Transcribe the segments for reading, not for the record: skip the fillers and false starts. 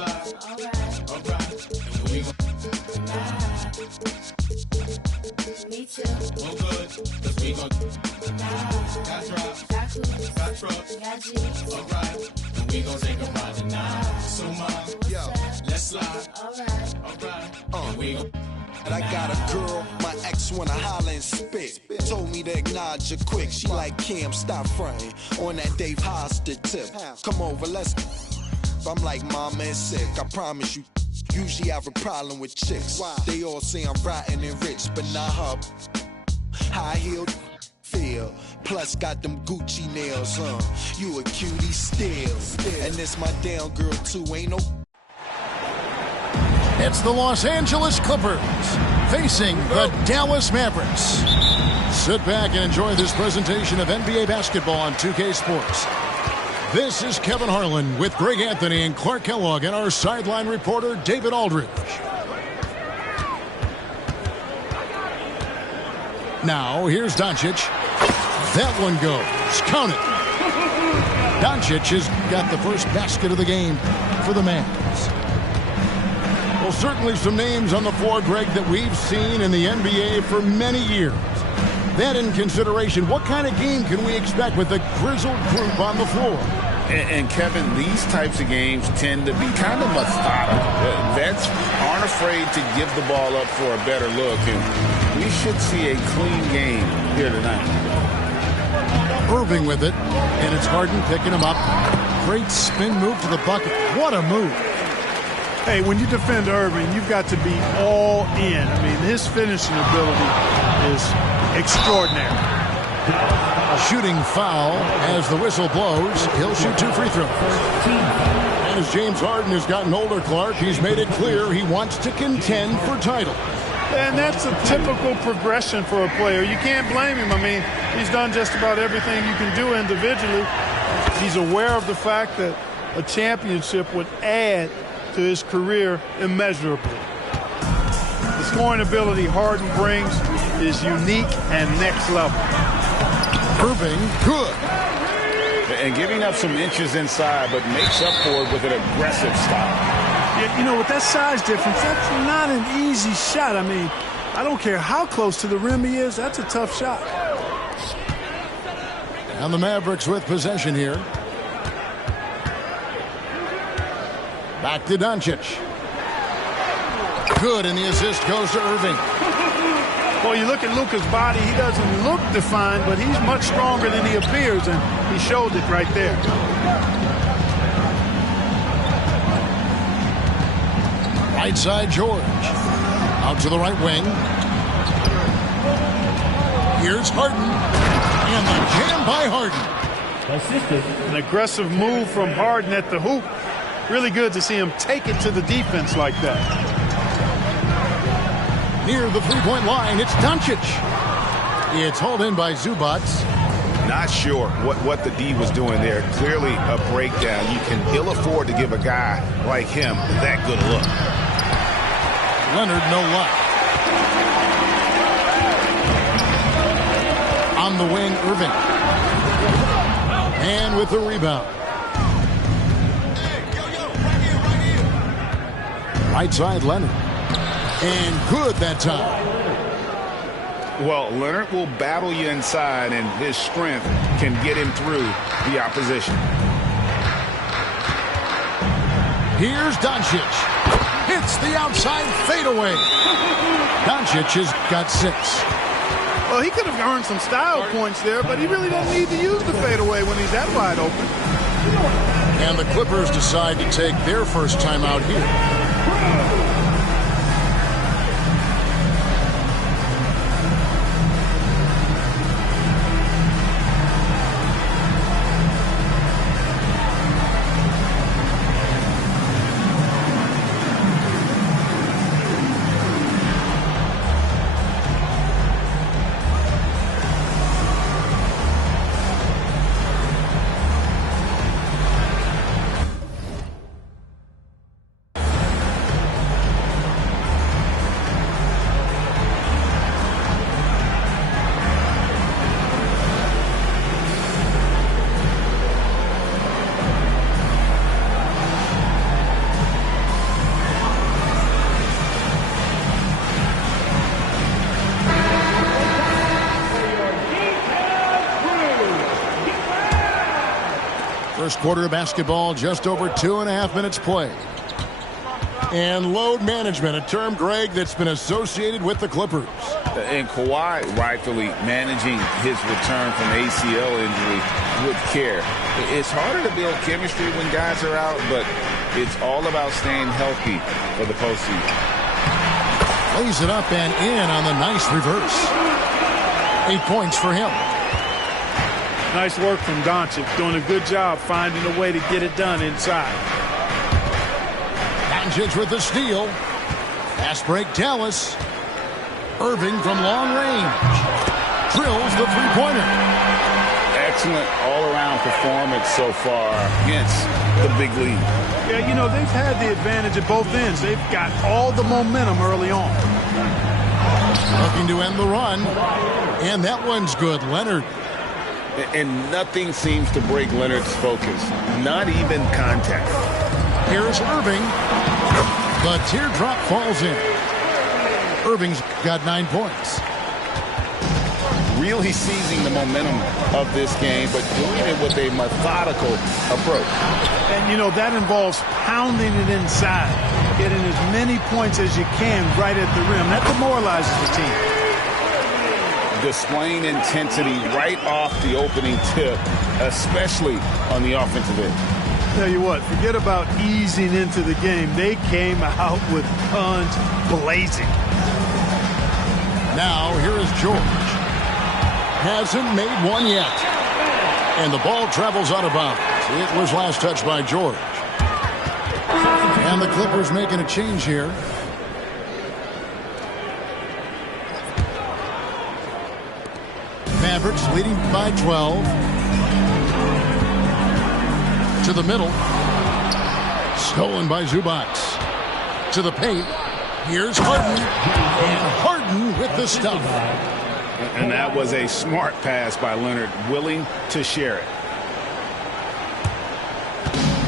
slide. Alright. And we gon' Me too. go good, cause we gon' got drops, Got cookies. got trucks. Got G's. Alright, and we gon' take a ride tonight. So mom, let's slide. Alright. And we gon' And I got a girl, my ex wanna holler and spit. Told me to acknowledge her quick. She like, Kim, stop fronting on that Dave Hostert tip. Come over, let's. I'm like, mama is sick. I promise you. Usually have a problem with chicks. They all say I'm rotten and rich, but not her. High heeled feel. Plus got them Gucci nails, You a cutie still. And this my down girl too, ain't no. It's the Los Angeles Clippers facing the Dallas Mavericks. Sit back and enjoy this presentation of NBA basketball on 2K Sports. This is Kevin Harlan with Greg Anthony and Clark Kellogg and our sideline reporter David Aldridge. Now here's Doncic. That one goes. Count it. Doncic has got the first basket of the game for the Mavs. Well, certainly some names on the floor, Greg, that we've seen in the NBA for many years. That in consideration, what kind of game can we expect with the grizzled group on the floor? And Kevin, these types of games tend to be kind of methodical. Vets aren't afraid to give the ball up for a better look, and we should see a clean game here tonight. Irving with it, and it's Harden picking him up. Great spin move to the bucket. What a move. Hey, when you defend Irving, you've got to be all in. I mean, his finishing ability is extraordinary. A shooting foul as the whistle blows. He'll shoot 2 free throws. And as James Harden has gotten older, Clark, he's made it clear he wants to contend for titles. And that's a typical progression for a player. You can't blame him. I mean, he's done just about everything you can do individually. He's aware of the fact that a championship would add to his career immeasurably. The scoring ability Harden brings is unique and next level. Irving, good. And giving up some inches inside, but makes up for it with an aggressive stop. Yeah, you know, with that size difference, that's not an easy shot. I mean, I don't care how close to the rim he is, that's a tough shot. And the Mavericks with possession here. Back to Doncic. Good, and the assist goes to Irving. Well, you look at Luka's body, he doesn't look defined, but he's much stronger than he appears, and he showed it right there. Right side, George. Out to the right wing. Here's Harden. And the jam by Harden. An aggressive move from Harden at the hoop. Really good to see him take it to the defense like that. Near the three-point line, it's Doncic. It's hauled in by Zubac. Not sure what the D was doing there. Clearly a breakdown. You can ill afford to give a guy like him that good a look. Leonard, no luck. On the wing, Irving. And with the rebound. Right side, Leonard. And good that time. Well, Leonard will battle you inside, and his strength can get him through the opposition. Here's Doncic. Hits the outside fadeaway. Doncic has got 6. Well, he could have earned some style points there, but he really doesn't need to use the fadeaway when he's that wide open. And the Clippers decide to take their first timeout here. First quarter of basketball, just over 2.5 minutes played. And load management, a term, Greg, that's been associated with the Clippers. And Kawhi rightfully managing his return from ACL injury with care. It's harder to build chemistry when guys are out, but it's all about staying healthy for the postseason. Lays it up and in on the nice reverse. 8 points for him. Nice work from Doncic, doing a good job finding a way to get it done inside. Doncic with the steal. Fast break, Dallas. Irving from long range. Drills the three-pointer. Excellent all-around performance so far against the big league. Yeah, you know, they've had the advantage at both ends. They've got all the momentum early on. Looking to end the run. And that one's good. Leonard. And nothing seems to break Leonard's focus. Not even contact. Here's Irving. The teardrop falls in. Irving's got 9 points. Really seizing the momentum of this game, but doing it with a methodical approach. And, you know, that involves pounding it inside, getting as many points as you can right at the rim. That demoralizes the team. Displaying intensity right off the opening tip, especially on the offensive end. Tell you what, forget about easing into the game. They came out with guns blazing. Now, here is George. Hasn't made one yet. And the ball travels out of bounds. It was last touched by George. And the Clippers making a change here. Mavericks leading by 12. To the middle. Stolen by Zubac. To the paint. Here's Harden. And Harden with the stuff. And that was a smart pass by Leonard, willing to share it.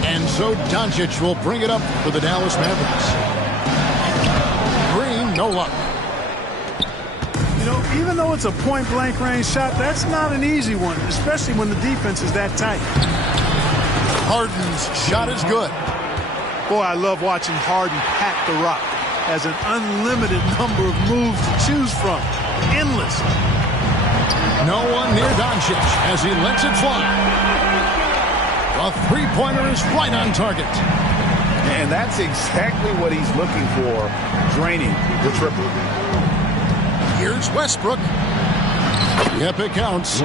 And so Doncic will bring it up for the Dallas Mavericks. Green, no luck. You know, even though it's a point-blank range shot, that's not an easy one, especially when the defense is that tight. Harden's shot is good. Boy, I love watching Harden pack the rock. Has an unlimited number of moves to choose from. Endless. No one near Doncic as he lets it fly. A three-pointer is right on target. And that's exactly what he's looking for, draining the triple. Here's Westbrook. Yep, it counts.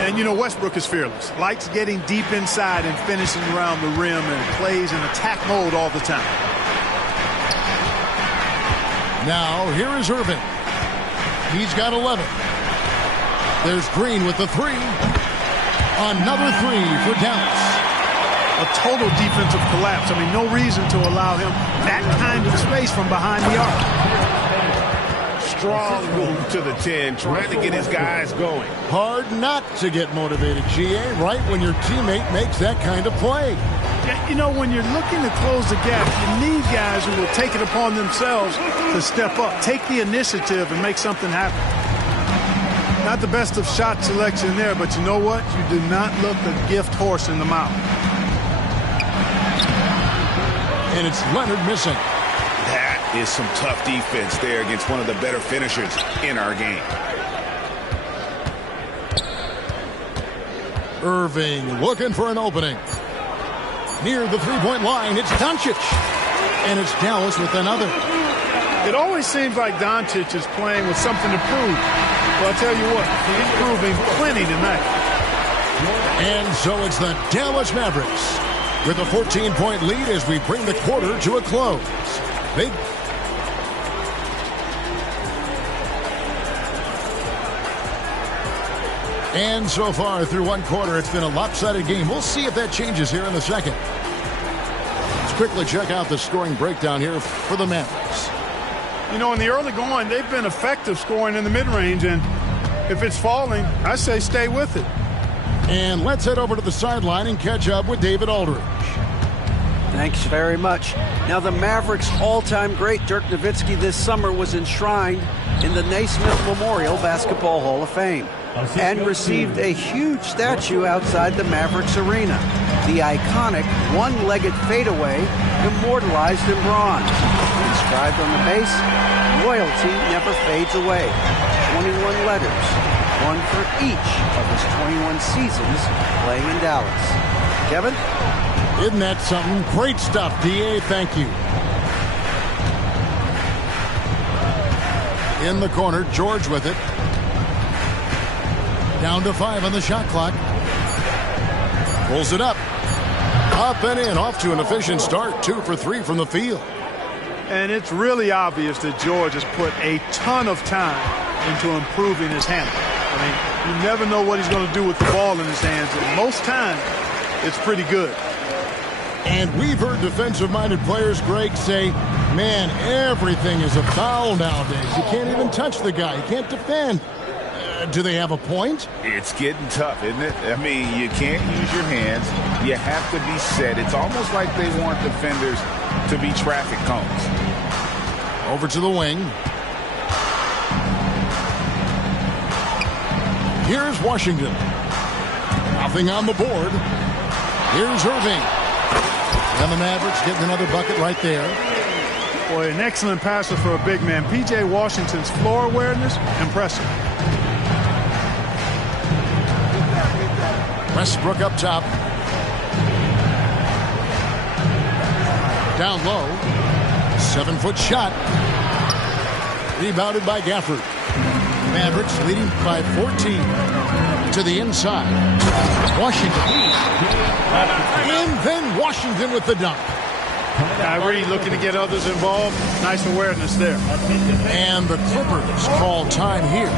And, you know, Westbrook is fearless. Likes getting deep inside and finishing around the rim and plays in attack mode all the time. Now, here is Irving. He's got 11. There's Green with the three. Another three for Dallas. A total defensive collapse. I mean, no reason to allow him that kind of space from behind the arc. Strong move to the 10, trying to get his guys going. Hard not to get motivated, GA, right when your teammate makes that kind of play. You know, when you're looking to close the gap, you need guys who will take it upon themselves to step up, take the initiative, and make something happen. Not the best of shot selection there, but you know what? You do not look a gift horse in the mouth. And it's Leonard missing. That is some tough defense there against one of the better finishers in our game. Irving looking for an opening. Near the three-point line, it's Doncic. And it's Dallas with another. It always seems like Doncic is playing with something to prove. Well, I'll tell you what, he's proving plenty tonight. And so it's the Dallas Mavericks with a 14-point lead as we bring the quarter to a close. And so far through one quarter, it's been a lopsided game. We'll see if that changes here in the second. Let's quickly check out the scoring breakdown here for the Mavericks. You know, in the early going, they've been effective scoring in the mid-range, and if it's falling, I say stay with it. And let's head over to the sideline and catch up with David Aldridge. Thanks very much. Now, the Mavericks' all-time great Dirk Nowitzki this summer was enshrined in the Naismith Memorial Basketball Hall of Fame and received a huge statue outside the Mavericks arena. The iconic one-legged fadeaway immortalized in bronze. Inscribed on the base, loyalty never fades away. 21 letters, one for each of his 21 seasons playing in Dallas. Kevin? Isn't that something? Great stuff, D.A. Thank you. In the corner, George with it. Down to 5 on the shot clock. Pulls it up. Up and in. Off to an efficient start. 2 for 3 from the field. And it's really obvious that George has put a ton of time into improving his handle. I mean, you never know what he's going to do with the ball in his hands. And most times, it's pretty good. And we've heard defensive-minded players, Greg, say, man, everything is a foul nowadays. You can't even touch the guy. You can't defend. Do they have a point? It's getting tough, isn't it? I mean, you can't use your hands. You have to be set. It's almost like they want defenders to be traffic cones. Over to the wing. Here's Washington. Nothing on the board. Here's Irving. And the Mavericks getting another bucket right there. Boy, an excellent passer for a big man. P.J. Washington's floor awareness, impressive. Westbrook up top. Down low. 7-foot shot. Rebounded by Gafford. Mavericks leading by 14 to the inside. Washington. And then Washington with the dunk. Kyrie looking to get others involved. Nice awareness there. And the Clippers call time here.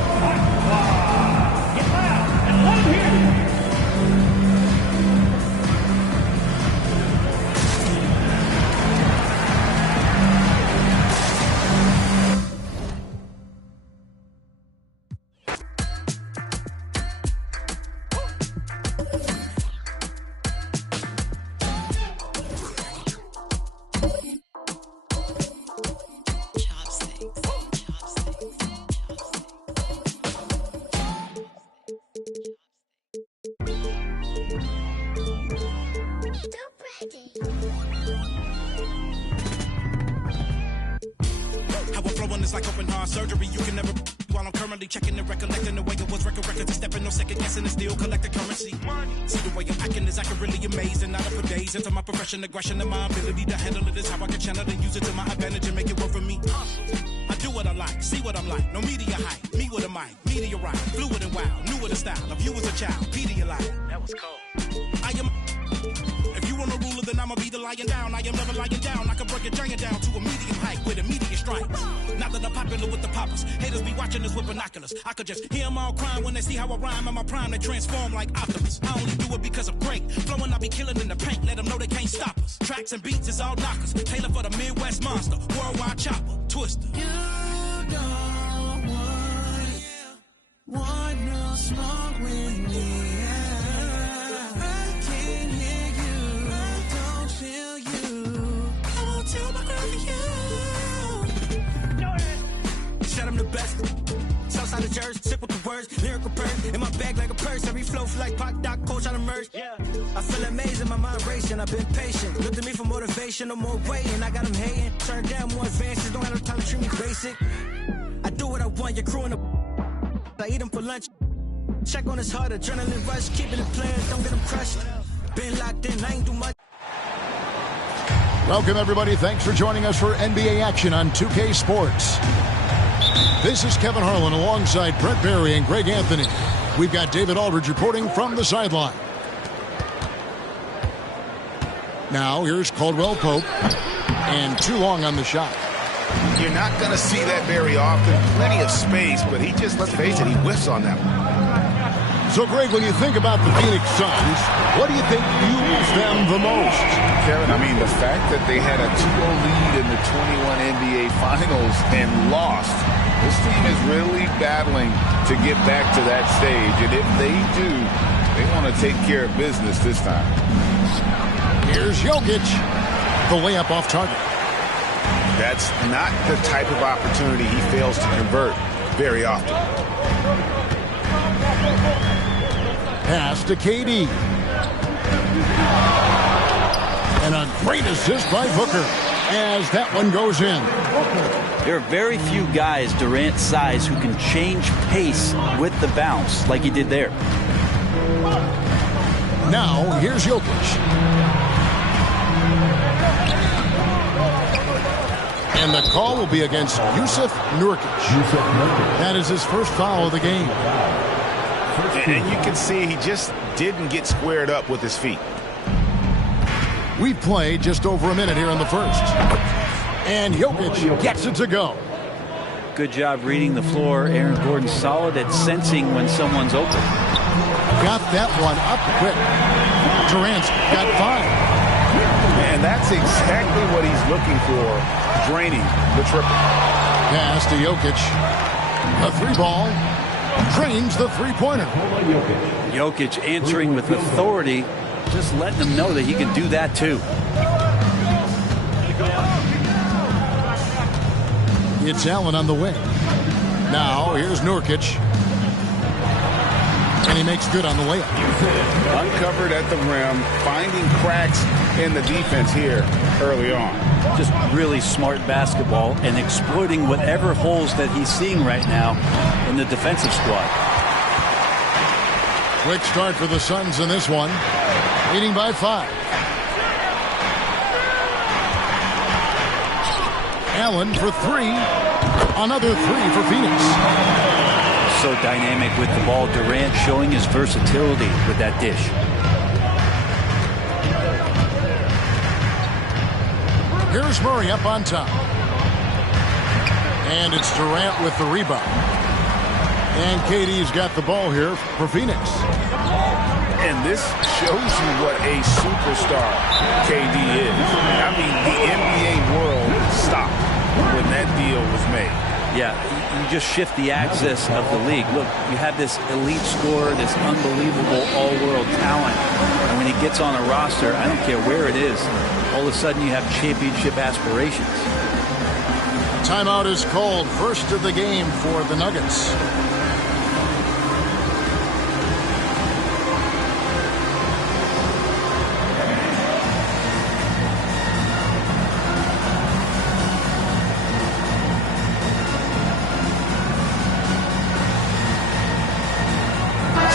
Like open heart surgery, you can never. While I'm currently checking and recollecting the way it was, records and stepping, no second guessing, and still collecting currency. See the way I'm acting is acting really amazing. Not up for days into my profession, aggression, and my ability to handle it is how I can channel and use it to my advantage and make it work for me. I do what I like, see what I'm like. No media hype, me with a mic, meteorite, fluid and wild, new with a style. Of you as a child, Pedialyte. That was cold. I am. If you want a ruler, then I'ma be the lying down. I am never lying down. I can break a giant down to a medium height with immediate strike. Not that I'm popular with the poppers. Haters be watching us with binoculars. I could just hear them all crying when they see how I rhyme. In my prime, they transform like Optimus. I only do it because I'm great. Flowing, I be killing in the paint. Let them know they can't stop us. Tracks and beats is all knockers. Taylor for the Midwest monster. Worldwide chopper. Twister. You don't want no smoke with me. I'm the best. Southside of Jersey, sick with the words, lyrical purse. In my bag like a purse, every flow like Pac, Doc, Coach, I emerge. Yeah. I feel amazing, my mind racing, I've been patient. Look to me for motivation, no more waiting. I got them hating, turn down more advances, don't have no time to treat me basic. I do what I want, your crew in the I eat them for lunch. Check on his heart, adrenaline rush, keeping it playing, don't get them crushed. Been locked in, I ain't do much. Welcome, everybody. Thanks for joining us for NBA action on 2K Sports. This is Kevin Harlan alongside Brett Barry and Greg Anthony. We've got David Aldridge reporting from the sideline. Now, here's Caldwell Pope. And too long on the shot. You're not going to see that very often. Plenty of space, but he just, let's face it, he whiffs on that one. So, Greg, when you think about the Phoenix Suns, what do you think fuels them the most? Kevin, I mean, the fact that they had a 2-0 lead in the 21 NBA Finals and lost. This team is really battling to get back to that stage. And if they do, they want to take care of business this time. Here's Jokic. The layup off target. That's not the type of opportunity he fails to convert very often. Pass to KD. And a great assist by Booker as that one goes in. There are very few guys Durant's size who can change pace with the bounce like he did there. Now, here's Jokic. And the call will be against Jusuf Nurkic. That is his first foul of the game. And you can see he just didn't get squared up with his feet. We've played just over a minute here in the first. And Jokic gets it to go. Good job reading the floor. Aaron Gordon solid at sensing when someone's open. Got that one up quick. Durant's got 5. And that's exactly what he's looking for, draining the triple. Pass to Jokic. A 3-ball. Drains the 3-pointer. Jokic answering with authority, just letting him know that he can do that too. It's Allen on the wing. Now, here's Nurkic. And he makes good on the layup. Uncovered at the rim, finding cracks in the defense here early on. Just really smart basketball and exploiting whatever holes that he's seeing right now in the defensive squad. Quick start for the Suns in this one. Leading by 5. Allen for 3. Another 3 for Phoenix. So dynamic with the ball. Durant showing his versatility with that dish. Here's Murray up on top. And it's Durant with the rebound. And KD's got the ball here for Phoenix. And this shows you what a superstar KD is. I mean, the NBA world stopped when that deal was made. Yeah, you just shift the axis of the league. Look, you have this elite scorer, this unbelievable all-world talent. And when he gets on a roster, I don't care where it is, all of a sudden you have championship aspirations. Timeout is called. First of the game for the Nuggets.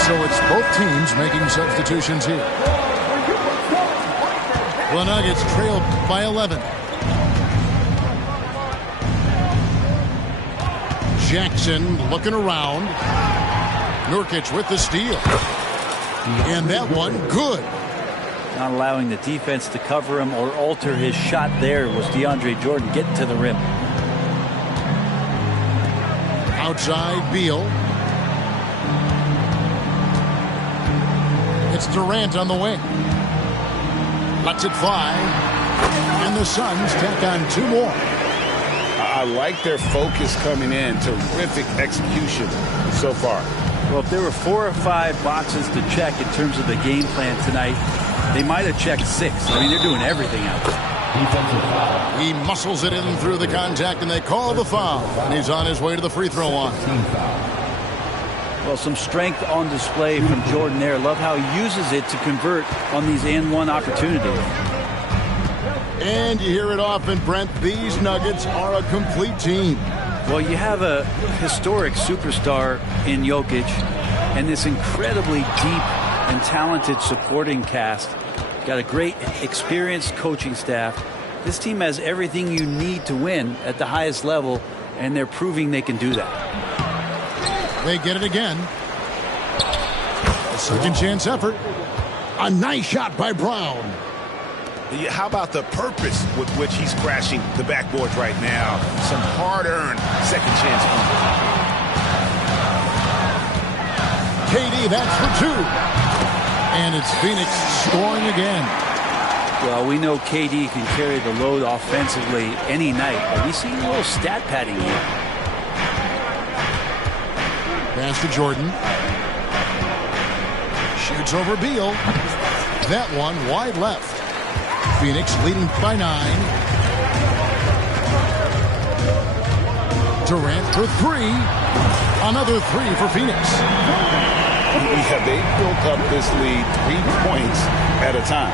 So it's both teams making substitutions here. The Nuggets trailed by 11. Jackson looking around. Nurkic with the steal. And that one good. Not allowing the defense to cover him or alter his shot there was DeAndre Jordan getting to the rim. Outside Beal. It's Durant on the wing. Lets it fly. And the Suns tack on 2 more. I like their focus coming in. Terrific execution so far. Well, if there were 4 or 5 boxes to check in terms of the game plan tonight, they might have checked 6. I mean, they're doing everything out there. He muscles it in through the contact, and they call the foul. And he's on his way to the free throw line. Well, some strength on display from Jordan there. Love how he uses it to convert on these and-one opportunities. And you hear it often, Brent. These Nuggets are a complete team. Well, you have a historic superstar in Jokic and this incredibly deep and talented supporting cast. Got a great experienced coaching staff. This team has everything you need to win at the highest level, and they're proving they can do that. They get it again. A second chance effort. A nice shot by Brown. How about the purpose with which he's crashing the backboards right now? Some hard-earned second chance. KD, that's for 2. And it's Phoenix scoring again. Well, we know KD can carry the load offensively any night, but we see a little stat padding here. Pass to Jordan. Shoots over Beal. That one wide left. Phoenix leading by 9. Durant for 3. Another 3 for Phoenix. Yeah, they built up this lead 3 points at a time.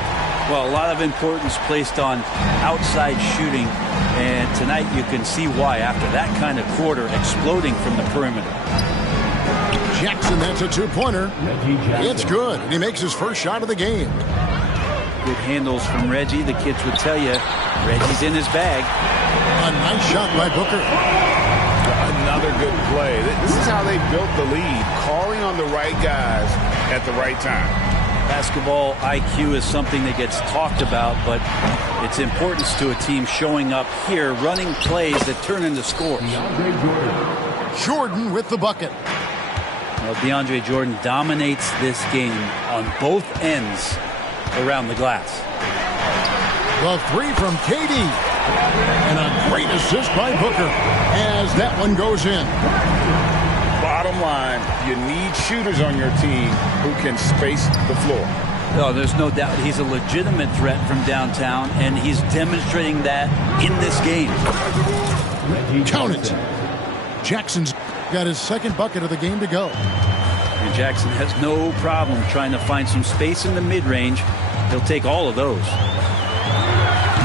Well, a lot of importance placed on outside shooting, and tonight you can see why after that kind of quarter exploding from the perimeter. Jackson, that's a two-pointer. It's good, and he makes his first shot of the game. Good handles from Reggie. The kids would tell you Reggie's in his bag. A nice shot by Booker. Another good play. This is how they built the lead, calling on the right guys at the right time. Basketball IQ is something that gets talked about, but its importance to a team showing up here, running plays that turn into scores. Jordan with the bucket. Well, DeAndre Jordan dominates this game on both ends around the glass. The three from KD. And a great assist by Booker as that one goes in. Bottom line, you need shooters on your team who can space the floor. No, there's no doubt he's a legitimate threat from downtown, and he's demonstrating that in this game. Count it. Jackson's got his second bucket of the game to go. And Jackson has no problem trying to find some space in the mid-range. He'll take all of those.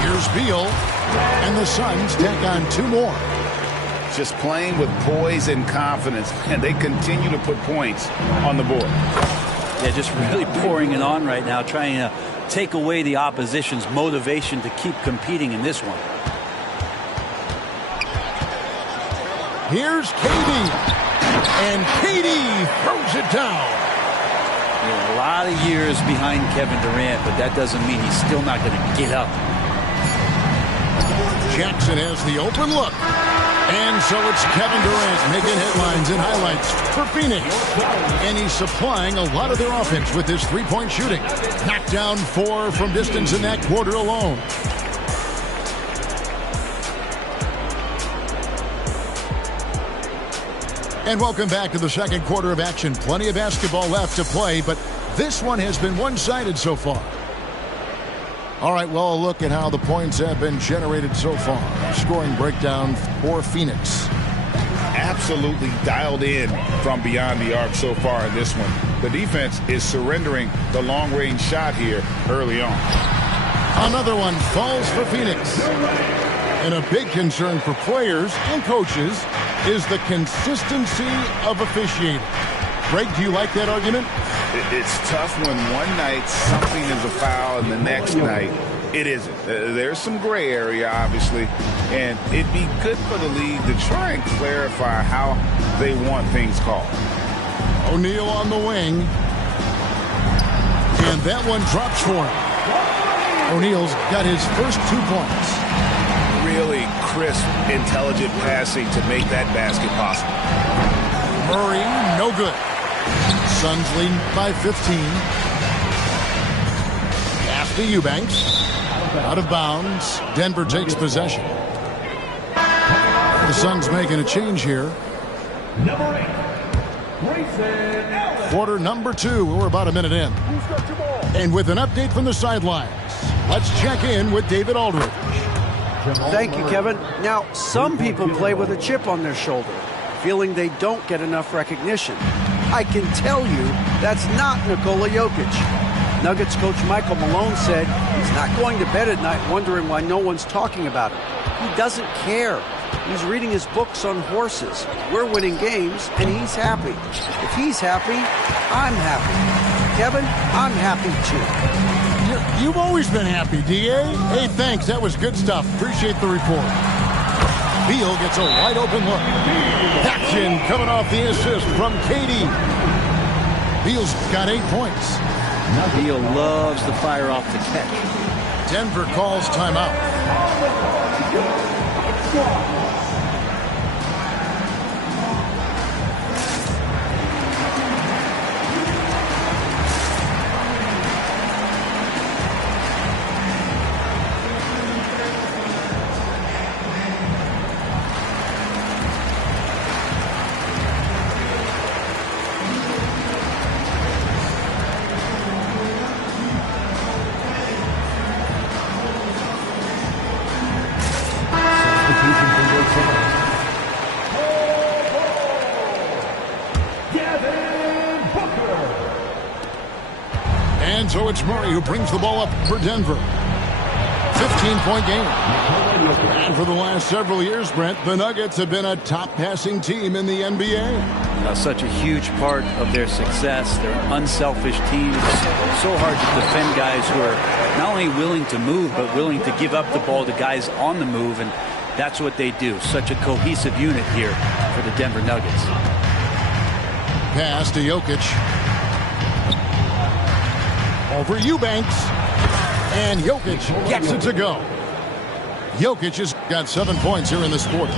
Here's Beal, and the Suns tack on two more. Just playing with poise and confidence, and they continue to put points on the board. Yeah, just really pouring it on right now, trying to take away the opposition's motivation to keep competing in this one. Here's KD, and KD throws it down. Yeah, a lot of years behind Kevin Durant, but that doesn't mean he's still not going to get up. Jackson has the open look. And so it's Kevin Durant making headlines and highlights for Phoenix. And he's supplying a lot of their offense with his three-point shooting. Knocked down 4 from distance in that quarter alone. And welcome back to the second quarter of action. Plenty of basketball left to play, but this one has been one-sided so far. All right, well, a look at how the points have been generated so far. Scoring breakdown for Phoenix. Absolutely dialed in from beyond the arc so far in this one. The defense is surrendering the long-range shot here early on. Another one falls for Phoenix. And a big concern for players and coaches is the consistency of officiating. Greg, do you like that argument? It's tough when one night something is a foul and the next night it isn't. There's some gray area, obviously, and it'd be good for the league to try and clarify how they want things called. O'Neal on the wing. And that one drops for him. O'Neal's got his first 2 points. Really crisp, intelligent passing to make that basket possible. Murray, no good. Suns leading by 15. Pass to Eubanks. Out of bounds. Denver takes possession. The Suns making a change here. Quarter number 2. We're about a minute in. And with an update from the sidelines, let's check in with David Aldridge. Thank you, Kevin. Now, some people play with a chip on their shoulder, feeling they don't get enough recognition. I can tell you that's not Nikola Jokic. Nuggets coach Michael Malone said he's not going to bed at night wondering why no one's talking about him. He doesn't care. He's reading his books on horses. We're winning games, and he's happy. If he's happy, I'm happy. Kevin, I'm happy too. You've always been happy, D.A. Hey, thanks. That was good stuff. Appreciate the report. Beal gets a wide open look. Action coming off the assist from KD. Beal's got 8 points. Beal loves the fire off the catch. Denver calls timeout. So it's Murray who brings the ball up for Denver. 15-point game. And for the last several years, Brent, the Nuggets have been a top passing team in the NBA. Such a huge part of their success. They're an unselfish team. It's so hard to defend guys who are not only willing to move, but willing to give up the ball to guys on the move, and that's what they do. Such a cohesive unit here for the Denver Nuggets. Pass to Jokic. Over Eubanks. And Jokic gets it to go. Jokic has got 7 points here in this quarter.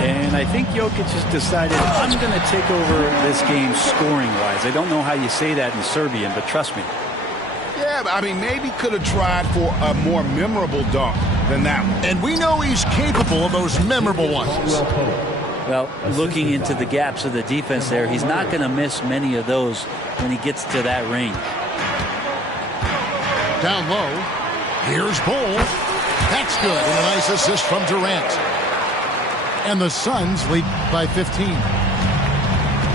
And I think Jokic has decided, I'm going to take over this game scoring-wise. I don't know how you say that in Serbian, but trust me. Yeah, I mean, maybe could have tried for a more memorable dunk than that one. And we know he's capable of those memorable ones. Well, looking into the gaps of the defense there, he's not going to miss many of those when he gets to that range. Down low. Here's Bull. That's good. And a nice assist from Durant. And the Suns lead by 15.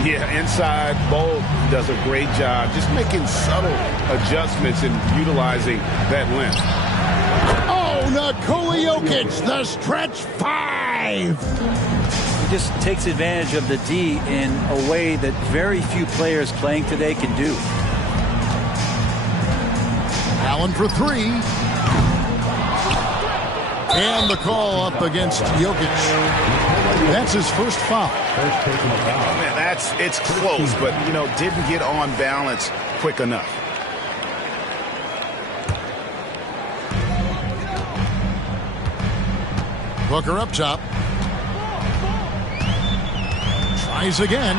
Yeah, inside, Bull does a great job just making subtle adjustments and utilizing that length. Oh, Nikola Jokic, the stretch 5. He just takes advantage of the D in a way that very few players playing today can do. Allen for 3. And the call up against Jokic. That's his first foul. Man, it's close, but, didn't get on balance quick enough. Booker up top. Tries again.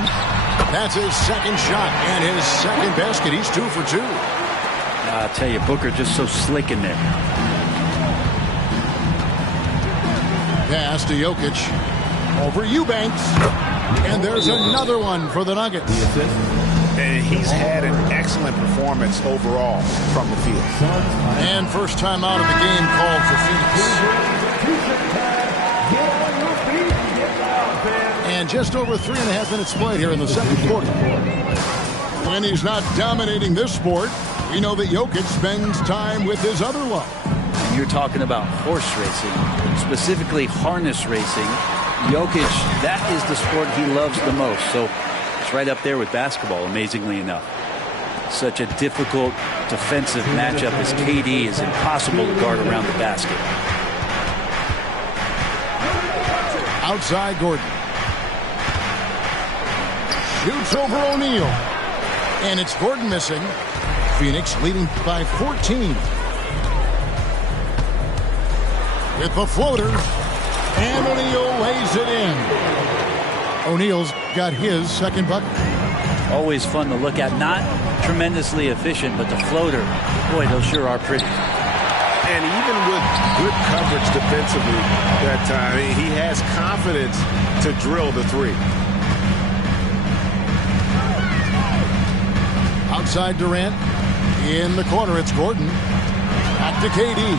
That's his second shot and his second basket. He's 2 for 2. I'll tell you, Booker just so slick in there. Pass to Jokic. Over Eubanks. And there's another one for the Nuggets. And he's had an excellent performance overall from the field. And first time out of the game called for Phoenix. And just over 3.5 minutes played here in the second quarter. When he's not dominating this sport, we know that Jokic spends time with his other love. And you're talking about horse racing, specifically harness racing. Jokic, that is the sport he loves the most. So it's right up there with basketball, amazingly enough. Such a difficult defensive matchup as KD is impossible to guard around the basket. Outside Gordon. Shoots over O'Neal. And it's Gordon missing. Phoenix leading by 14. With the floater. And O'Neal lays it in. O'Neal's got his second bucket. Always fun to look at. Not tremendously efficient, but the floater, boy, those sure are pretty. And even with good coverage defensively that time, he has confidence to drill the three. Outside Durant. In the corner, it's Gordon. Back to KD.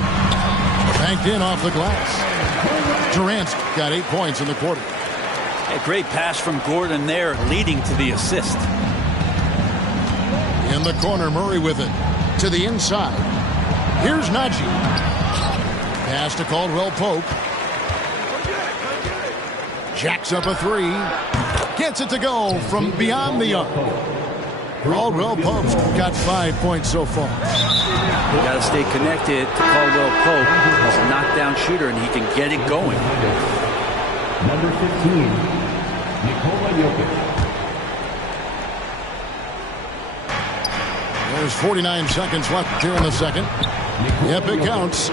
Banked in off the glass. Durant's got 8 points in the quarter. A great pass from Gordon there, leading to the assist. In the corner, Murray with it. To the inside. Here's Najee. Pass to Caldwell Pope. Jacks up a 3. Gets it to go from beyond the arc. Caldwell Pope's got 5 points so far. You got to stay connected to Caldwell Pope. He's a knockdown shooter, and he can get it going. Number 15, Nikola Jokic. There's 49 seconds left here in the second. Yep, it counts.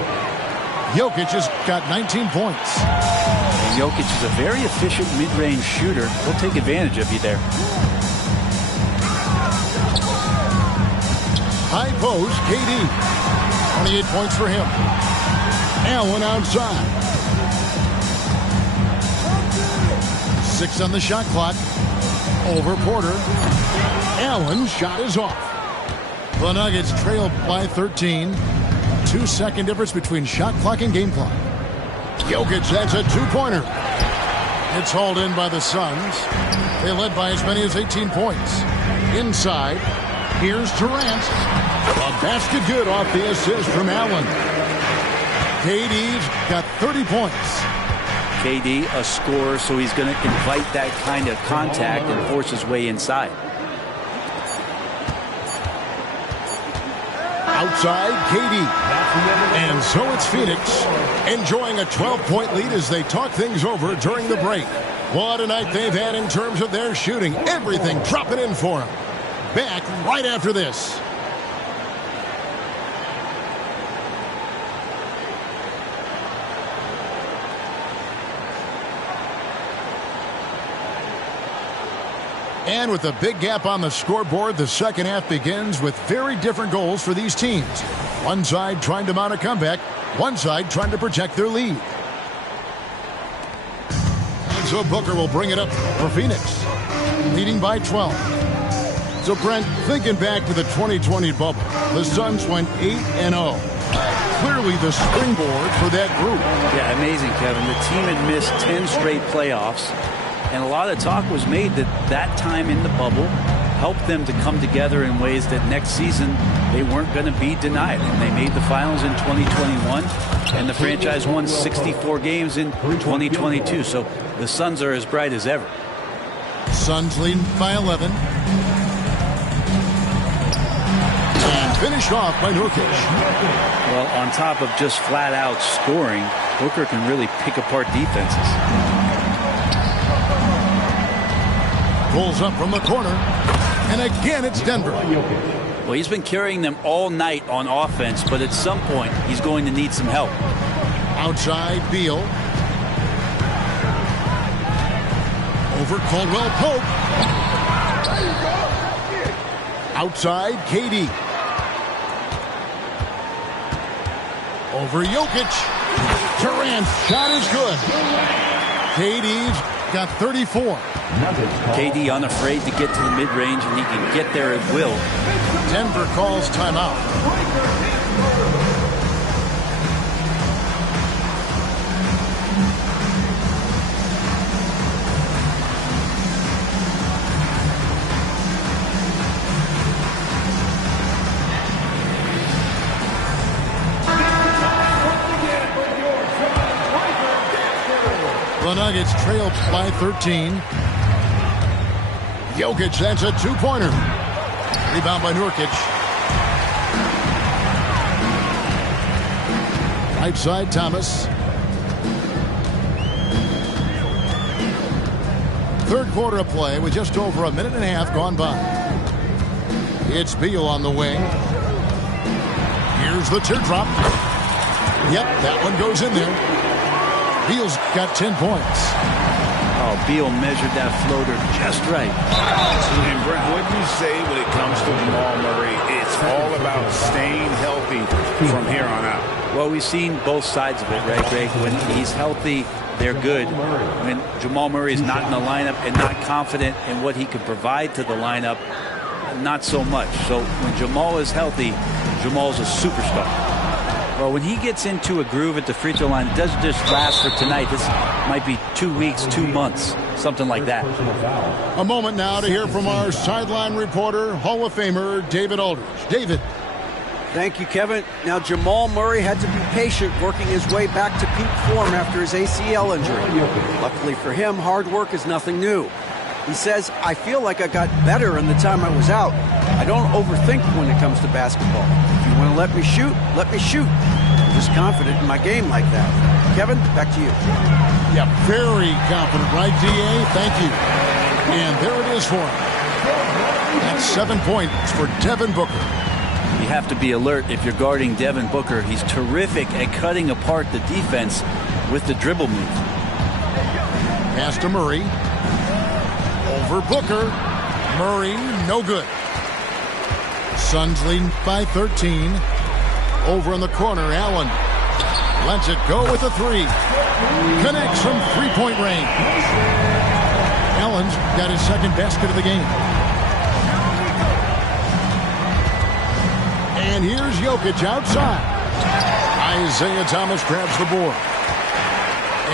Jokic has got 19 points. And Jokic is a very efficient mid-range shooter. He'll take advantage of you there. High post, KD. 28 points for him. Allen outside. 6 on the shot clock. Over Porter. Allen's shot is off. The Nuggets trail by 13. 2-second difference between shot clock and game clock. Jokic, that's a 2-pointer. It's hauled in by the Suns. They led by as many as 18 points. Inside, here's Durant. A basket good off the assist from Allen. KD's got 30 points. KD, a scorer, so he's going to invite that kind of contact and force his way inside. Outside, KD. And so it's Phoenix enjoying a 12-point lead as they talk things over during the break. What a night they've had in terms of their shooting. Everything dropping in for them. Back right after this. And with a big gap on the scoreboard, the second half begins with very different goals for these teams. One side trying to mount a comeback, one side trying to protect their lead. And so Booker will bring it up for Phoenix, leading by 12. So Brent, thinking back to the 2020 bubble, the Suns went 8-0. Clearly the springboard for that group. Yeah, amazing, Kevin. The team had missed 10 straight playoffs. And a lot of talk was made that time in the bubble helped them to come together in ways that next season they weren't going to be denied. And they made the finals in 2021, and the franchise won 64 games in 2022. So the Suns are as bright as ever. Suns leading by 11. And finished off by Nurkic. Well, on top of just flat-out scoring, Booker can really pick apart defenses. Pulls up from the corner, and again it's Denver. Well, he's been carrying them all night on offense, but at some point he's going to need some help. Outside, Beal. Over Caldwell Pope. Outside, KD. Over Jokic. Durant's shot is good. KD's got 34. KD unafraid to get to the mid-range, and he can get there at will. Denver calls timeout. The Nuggets trail by 13. Jokic, that's a two-pointer. Rebound by Nurkic. Right side, Thomas. Third quarter of play with just over a minute and a half gone by. It's Beal on the wing. Here's the teardrop. Yep, that one goes in there. Beal's got 10 points. Oh, Beal measured that floater just right. And Brent, what do you say when it comes to Jamal Murray? It's all about staying healthy from here on out. Well, we've seen both sides of it, right, Greg? When he's healthy, they're good. When Jamal Murray is not in the lineup and not confident in what he could provide to the lineup, not so much. So when Jamal is healthy, Jamal's a superstar. Well, when he gets into a groove at the free throw line, it doesn't just last for tonight. This might be 2 weeks, 2 months, something like that. A moment now to hear from our sideline reporter, Hall of Famer David Aldridge. David. Thank you, Kevin. Now, Jamal Murray had to be patient working his way back to peak form after his ACL injury. Luckily for him, hard work is nothing new. He says, I feel like I got better in the time I was out. I don't overthink when it comes to basketball. If you want to let me shoot, let me shoot. I'm just confident in my game like that. Kevin, back to you. Yeah, very confident, right, D.A.? Thank you. And there it is for him. That's 7 points for Devin Booker. You have to be alert if you're guarding Devin Booker. He's terrific at cutting apart the defense with the dribble move. Pass to Murray. Over Booker. Murray, no good. Suns leading by 13. Over in the corner, Allen lets it go with a three. Connects from three-point range. Allen's got his second basket of the game. And here's Jokic outside. Isaiah Thomas grabs the board.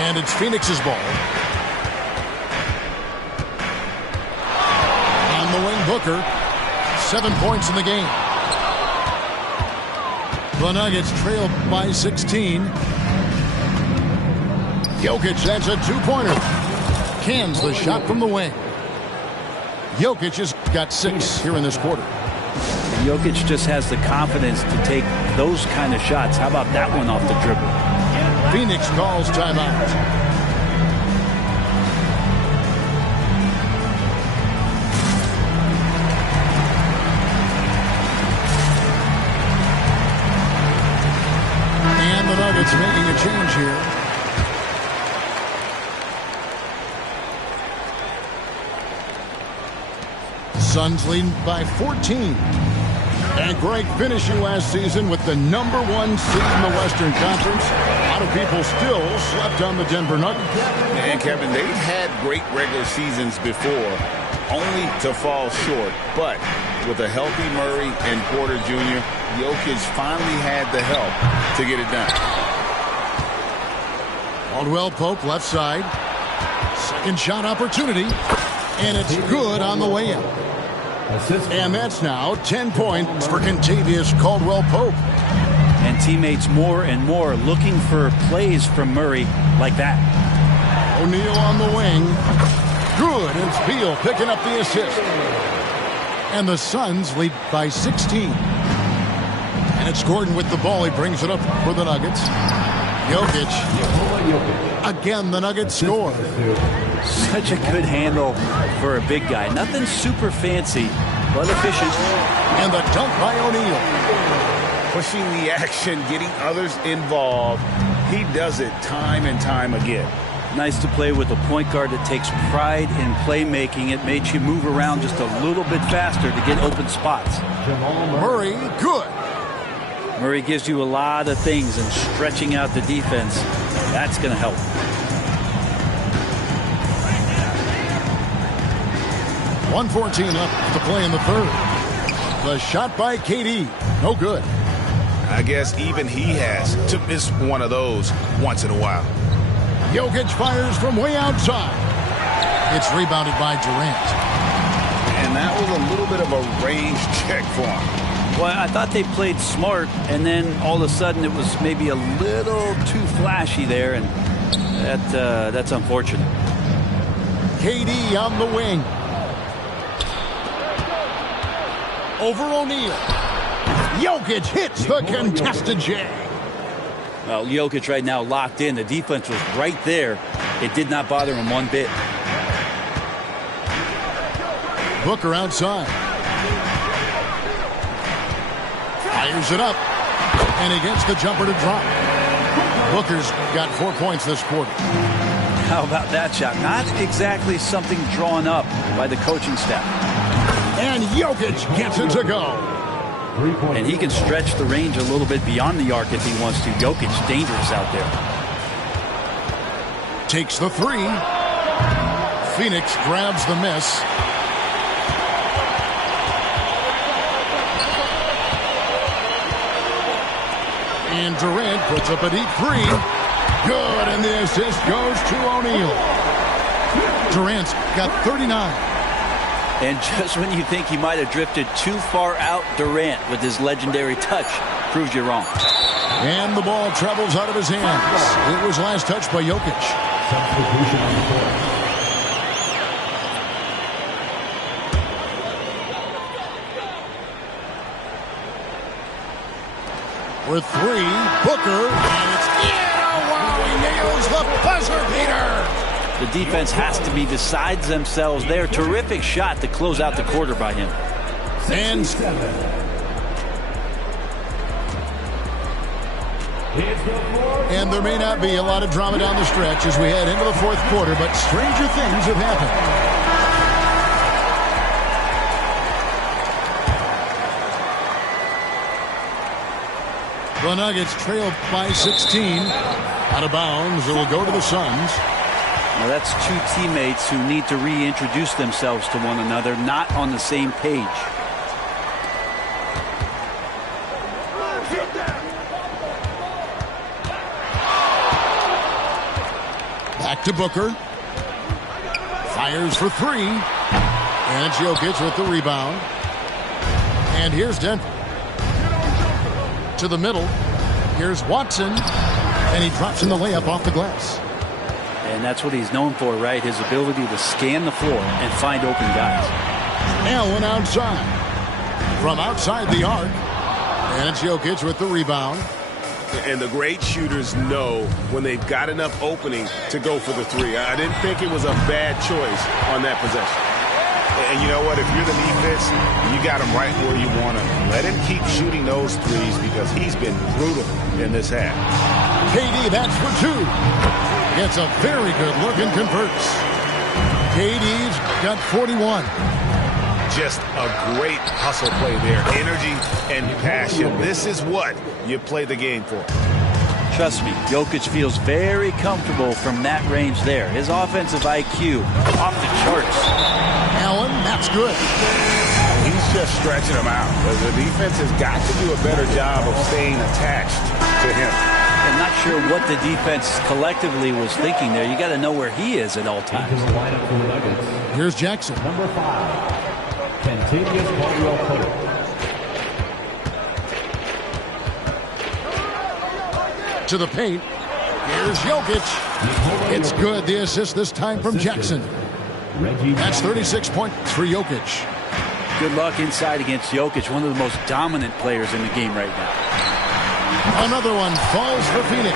And it's Phoenix's ball. On the wing, Booker. 7 points in the game. The Nuggets trail by 16. Jokic, that's a two-pointer. Cans the shot from the wing. Jokic has got 6 here in this quarter. Jokic just has the confidence to take those kind of shots. How about that one off the dribble? Phoenix calls timeout. And the Nuggets making a change here. Suns lead by 14. And Greg finishing last season with the #1 seed in the Western Conference. A lot of people still slept on the Denver Nuggets. And Kevin, they've had great regular seasons before, only to fall short. But with a healthy Murray and Porter Jr., Jokic finally had the help to get it done. Caldwell Pope left side. Second shot opportunity. And it's good on the way in. And that's now 10 points for Kentavious Caldwell-Pope. And teammates more and more looking for plays from Murray like that. O'Neal on the wing. Good. It's Beal picking up the assist. And the Suns lead by 16. And it's Gordon with the ball. He brings it up for the Nuggets. Jokic. Again, the Nuggets score. Such a good handle for a big guy. Nothing super fancy, but efficient. And the dunk by O'Neal. Pushing the action, getting others involved. He does it time and time again. Nice to play with a point guard that takes pride in playmaking. It makes you move around just a little bit faster to get open spots. Murray, good. Murray gives you a lot of things, and stretching out the defense, that's going to help. .114 left to play in the third. The shot by KD. No good. I guess even he has to miss one of those once in a while. Jokic fires from way outside. It's rebounded by Durant. And that was a little bit of a range check for him. Well, I thought they played smart, and then all of a sudden it was maybe a little too flashy there, and that's unfortunate. KD on the wing. Over O'Neal. Jokic hits the contested J. Well, Jokic right now locked in. The defense was right there. It did not bother him one bit. Booker outside. Fires it up. And he gets the jumper to drop. Booker's got 4 points this quarter. How about that shot? Not exactly something drawn up by the coaching staff. And Jokic gets it to go. And he can stretch the range a little bit beyond the arc if he wants to. Jokic's dangerous out there. Takes the three. Phoenix grabs the miss. And Durant puts up a deep three. Good, and the assist goes to O'Neal. Durant's got 39. And just when you think he might have drifted too far out, Durant, with his legendary touch, proves you wrong. And the ball travels out of his hands. It was last touched by Jokic. Substitution on the court. With three, Booker, and it's wow, he nails the buzzer beater. The defense has to be beside themselves there. Terrific shot to close out the quarter by him. And there may not be a lot of drama down the stretch as we head into the fourth quarter, but stranger things have happened. The Nuggets trail by 16. Out of bounds, it will go to the Suns. Now that's two teammates who need to reintroduce themselves to one another, not on the same page. Back to Booker. Fires for three. And it's Jokic with the rebound. And here's Denver. to the middle. Here's Watson, and he drops in the layup off the glass. And that's what he's known for, right? His ability to scan the floor and find open guys. Allen outside. From outside the arc. And it's Jokic with the rebound. And the great shooters know when they've got enough opening to go for the three. I didn't think it was a bad choice on that possession. And you know what? If you're the defense, you got him right where you want him. Let him keep shooting those threes because he's been brutal in this half. KD, that's for two. Gets a very good look and converts. KD's got 41. Just a great hustle play there. Energy and passion. This is what you play the game for. Trust me, Jokic feels very comfortable from that range there. His offensive IQ off the charts. Allen, that's good. He's just stretching him out. The defense has got to do a better job of staying attached to him. I'm not sure what the defense collectively was thinking there. You got to know where he is at all times. Here's Jackson. Number 5, Kentavious Caldwell-Pope. To the paint. Here's Jokic. It's good. The assist this time from Jackson. That's 36 points for Jokic. Good luck inside against Jokic, one of the most dominant players in the game right now. Another one falls for Phoenix.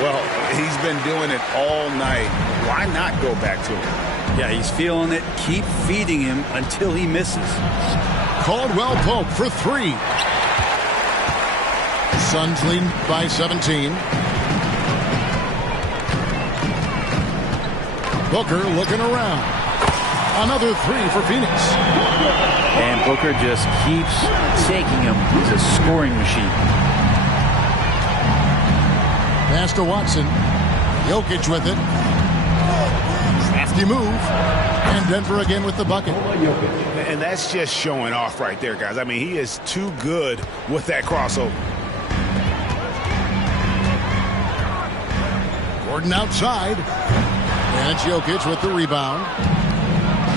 Well, he's been doing it all night. Why not go back to him? Yeah, he's feeling it. Keep feeding him until he misses. Caldwell-Pope for three. Suns lead by 17. Booker looking around. Another three for Phoenix. And Booker just keeps taking him. He's a scoring machine. Pass to Watson. Jokic with it. Crafty move. And Denver again with the bucket. And that's just showing off right there, guys. I mean, he is too good with that crossover. Gordon outside. And it's Jokic with the rebound.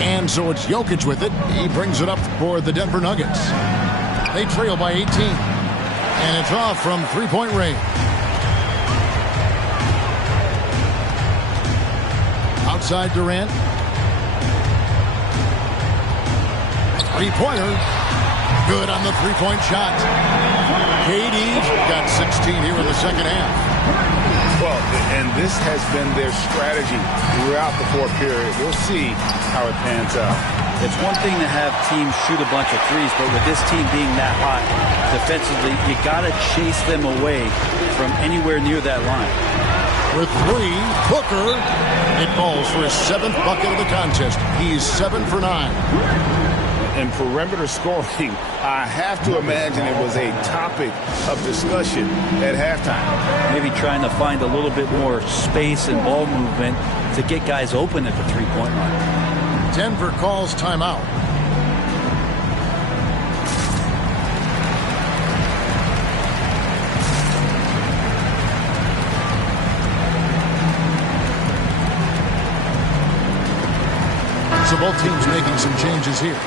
And so it's Jokic with it. He brings it up for the Denver Nuggets. They trail by 18. And it's off from three-point range. Outside Durant. Three-pointer. Good on the three-point shot. KD's got 16 here in the second half. Well, and this has been their strategy throughout the fourth period. We'll see how it pans out. It's one thing to have teams shoot a bunch of threes, but with this team being that hot defensively, you got to chase them away from anywhere near that line. With three, Booker. It falls for his seventh bucket of the contest. He's 7 for 9. And perimeter scoring, I have to imagine it was a topic of discussion at halftime. Maybe trying to find a little bit more space and ball movement to get guys open at the three-point line. Denver calls timeout. So both teams making some changes here.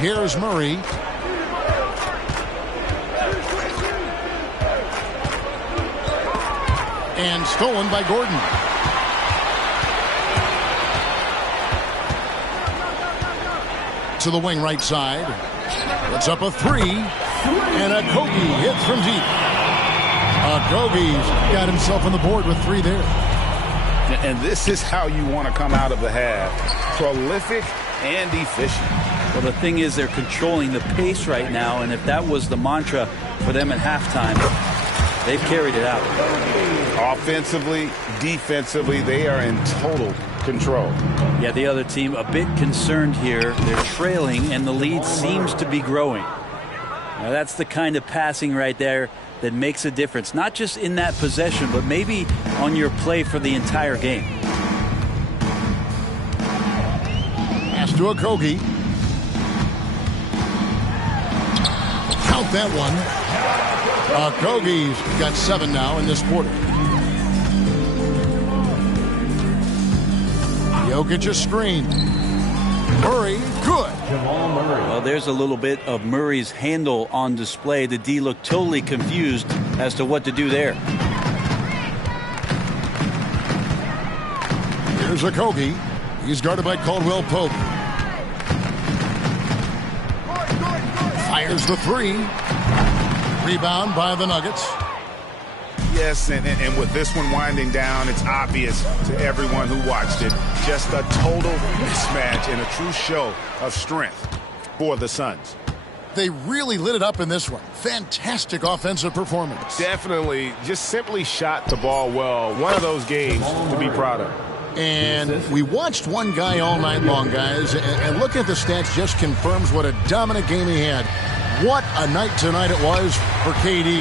Here's Murray. And stolen by Gordon. To the wing right side. Puts up a three. And Okogie hits from deep. Okogie's got himself on the board with three there. And this is how you want to come out of the half. Prolific and efficient. Well, the thing is they're controlling the pace right now, and if that was the mantra for them at halftime, they've carried it out. Offensively, defensively, they are in total control. Yeah, the other team a bit concerned here. They're trailing, and the lead seems to be growing. Now, that's the kind of passing right there that makes a difference, not just in that possession, but maybe on your play for the entire game. Pass to Okogie. Count that one. Okogie's got 7 now in this quarter. Jokic a screen. Murray, good. Jamal Murray. Well, there's a little bit of Murray's handle on display. The D looked totally confused as to what to do there. Here's Okogie. He's guarded by Caldwell Pope. Fires the three. Rebound by the Nuggets. Yes, and with this one winding down, it's obvious to everyone who watched it. Just a total mismatch and a true show of strength for the Suns. They really lit it up in this one. Fantastic offensive performance. Definitely just simply shot the ball well. One of those games to be proud of. And we watched one guy all night long, guys, and looking at the stats just confirms what a dominant game he had. What a night tonight it was for KD.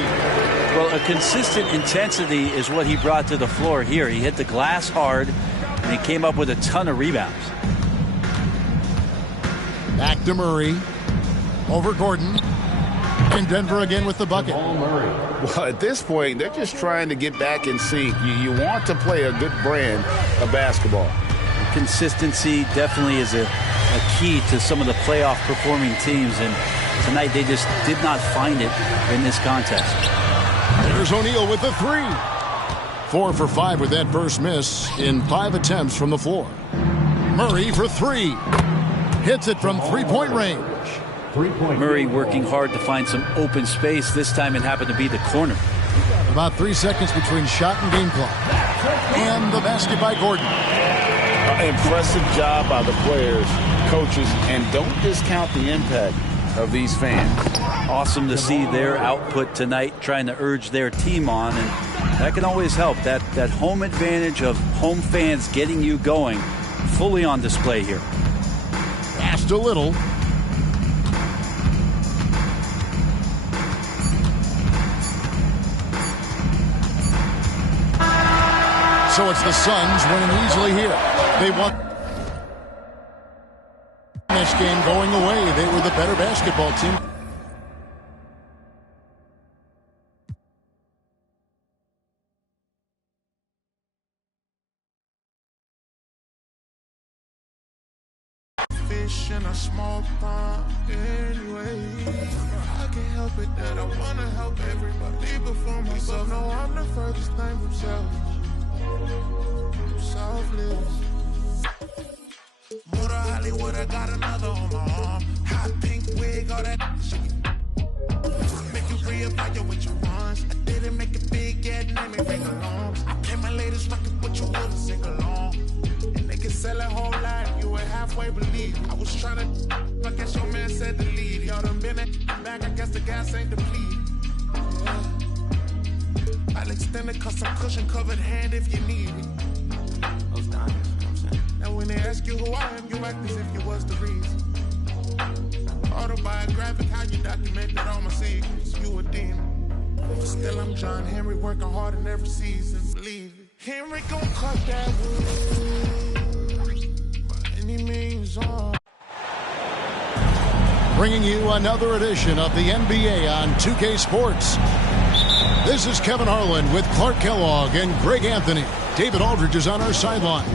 Well, a consistent intensity is what he brought to the floor here. He hit the glass hard, and he came up with a ton of rebounds. Back to Murray. Over Gordon. And Denver again with the bucket. Well, at this point, they're just trying to get back in sync. You want to play a good brand of basketball. Consistency definitely is a key to some of the playoff performing teams, and tonight they just did not find it in this contest. There's O'Neal with the three. 4 for 5 with that first miss in 5 attempts from the floor. Murray for three. Hits it from three-point range. Murray working hard to find some open space. This time it happened to be the corner. About 3 seconds between shot and game clock. And the basket by Gordon. Impressive job by the players, coaches, and don't discount the impact of these fans. Awesome to see their output tonight, trying to urge their team on, and that can always help. That home advantage of home fans getting you going, fully on display here. Passed a little. So it's the Suns winning easily here. They won this game going away. They were the better basketball team. Fish in a small pond anyway. I can't help it that I wanna help everybody before myself. No, I'm the furthest thing from selfless. Motor Hollywood, I got another on my arm. Hot pink wig, all that shit. Make you reevaluate what you want. I didn't make it big yet, name it ring along. I came my latest record, but you wouldn't sing along. And they can sell a whole lot, you would halfway believe. I was trying to, I guess your man said to leave. Y'all done been back, I guess the gas ain't depleted. Yeah. I'll extend a custom cushion covered hand if you need it. Those diamonds, you know what I'm saying? Now when they ask you who I am, you act as if you was the reason. Autobiographic, how you documented all my secrets. You a demon. But still I'm John Henry, working hard in every season. Believe it. Henry gon' cut that wood by any means on. Bringing you another edition of the NBA on 2K Sports. This is Kevin Harlan with Clark Kellogg and Greg Anthony. David Aldridge is on our sideline.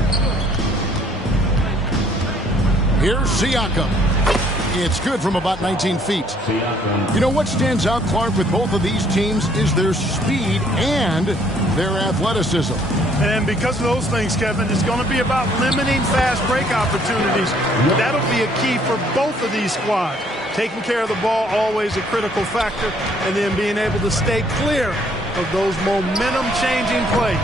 Here's Siakam. It's good from about 19 feet. You know what stands out, Clark, with both of these teams is their speed and their athleticism. And because of those things, Kevin, it's going to be about limiting fast break opportunities. That'll be a key for both of these squads. Taking care of the ball, always a critical factor, and then being able to stay clear of those momentum-changing plays.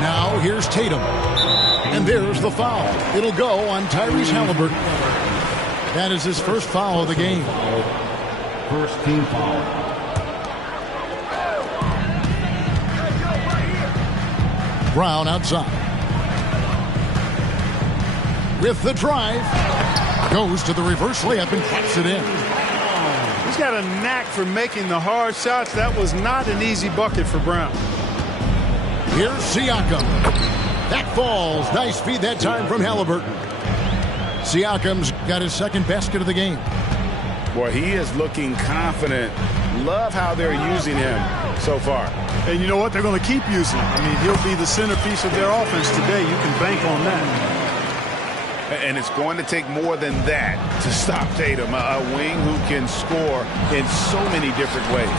Now here's Tatum. And there's the foul. It'll go on Tyrese Halliburton. That is his first foul of the game. First team foul. Brown outside. With the drive. Goes to the reverse layup and claps it in. He's got a knack for making the hard shots. That was not an easy bucket for Brown. Here's Siakam. That falls. Nice feed that time from Halliburton. Siakam's got his second basket of the game. Boy, he is looking confident. Love how they're using him so far. And you know what? They're going to keep using him. I mean, he'll be the centerpiece of their offense today. You can bank on that. And it's going to take more than that to stop Tatum, a wing who can score in so many different ways.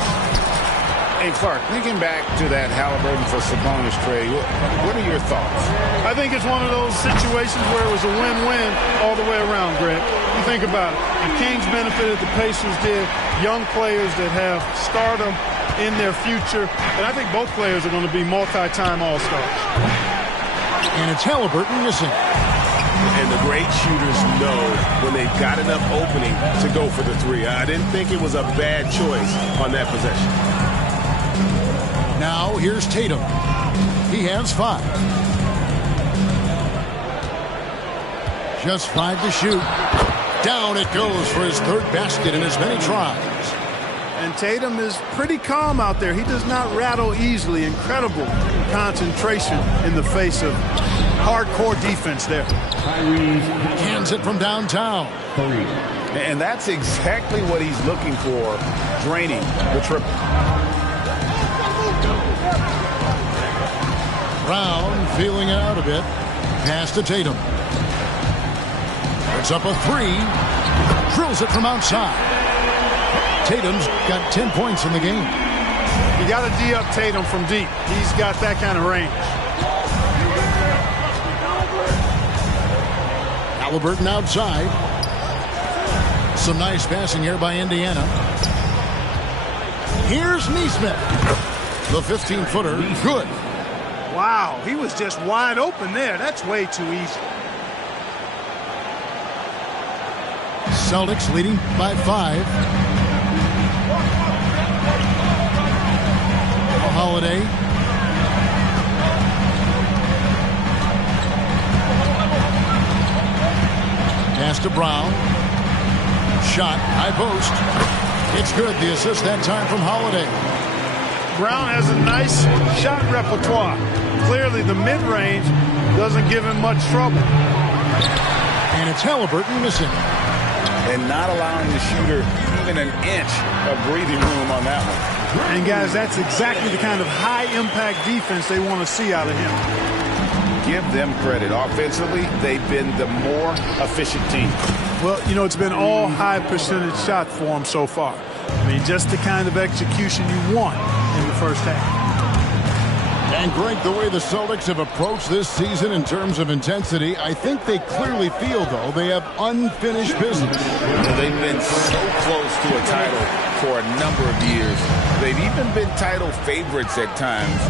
Hey, Clark, thinking back to that Halliburton for Sabonis trade, what are your thoughts? I think it's one of those situations where it was a win-win all the way around, Greg. You think about it. The Kings benefited, the Pacers did. Young players that have stardom in their future. And I think both players are going to be multi-time All-Stars. And it's Halliburton missing. And the great shooters know when they've got enough opening to go for the three. I didn't think it was a bad choice on that possession. Now here's Tatum. He has 5. Just 5 to shoot. Down it goes for his 3rd basket in as many tries. And Tatum is pretty calm out there. He does not rattle easily. Incredible concentration in the face of hardcore defense there. Cans it from downtown. And that's exactly what he's looking for, draining the triple. Brown feeling out a bit. Pass to Tatum. It's up a 3. Drills it from outside. Tatum's got 10 points in the game. You got to D up Tatum from deep. He's got that kind of range. Halliburton outside. Some nice passing here by Indiana. Here's Nesmith. The 15-footer. Good. Wow, he was just wide open there. That's way too easy. Celtics leading by 5. Holiday. Pass to Brown. Shot, high post. It's good. The assist that time from Holiday. Brown has a nice shot repertoire. Clearly the mid-range doesn't give him much trouble. And it's Halliburton missing. And not allowing the shooter even an inch of breathing room on that one. And guys, that's exactly the kind of high-impact defense they want to see out of him. Give them credit. Offensively, they've been the more efficient team. Well, you know, it's been all high-percentage shots for them so far. I mean, just the kind of execution you want in the first half. And Greg, the way the Celtics have approached this season in terms of intensity, I think they clearly feel, though, they have unfinished business. They've been so close to a title for a number of years. They've even been title favorites at times.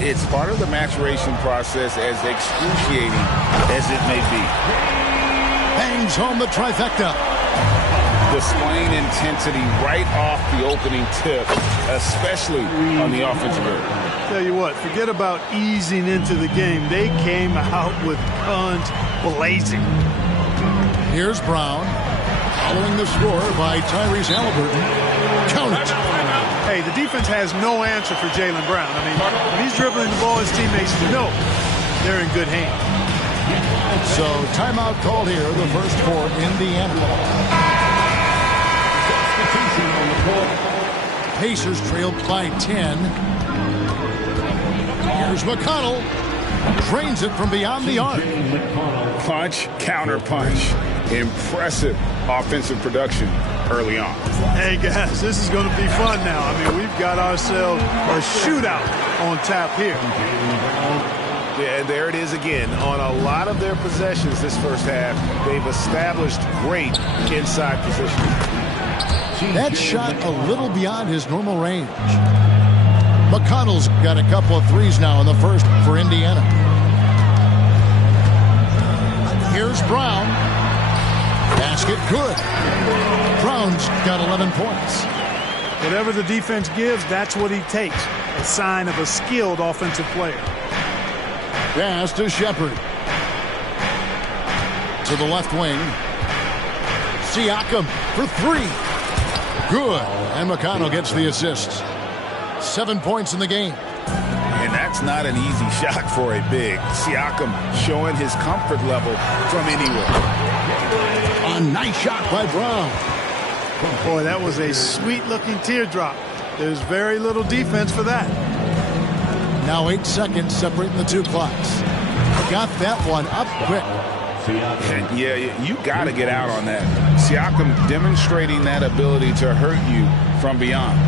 It's part of the maturation process, as excruciating as it may be. Bangs home the trifecta. Displaying intensity right off the opening tip, especially on the offensive end. Tell you what, forget about easing into the game. They came out with guns blazing. Here's Brown, following the score by Tyrese Halliburton. Count it. Hey, the defense has no answer for Jaylen Brown. I mean, when he's dribbling the ball, his teammates know they're in good hands. So timeout called here, the first for Indiana. Pacers trailed by 10. Here's McConnell. Drains it from beyond the arc. Punch, counter punch. Impressive offensive production early on. Hey, guys, this is going to be fun now. I mean, we've got ourselves a shootout on tap here. Yeah, there it is again. On a lot of their possessions this first half, they've established great inside position. That shot a little beyond his normal range. McConnell's got a couple of threes now in the first for Indiana. Here's Brown. Basket good. Brown's got 11 points. Whatever the defense gives, that's what he takes. A sign of a skilled offensive player. Pass to Shepherd. To the left wing. Siakam for 3. Good. And McConnell gets the assist. 7 points in the game. And that's not an easy shot for a big. Siakam showing his comfort level from anywhere. A nice shot by Brown. Boy, that was a sweet-looking teardrop. There's very little defense for that. Now 8 seconds separating the two clocks. Got that one up quick. Yeah, you got to get out on that. Siakam demonstrating that ability to hurt you from beyond.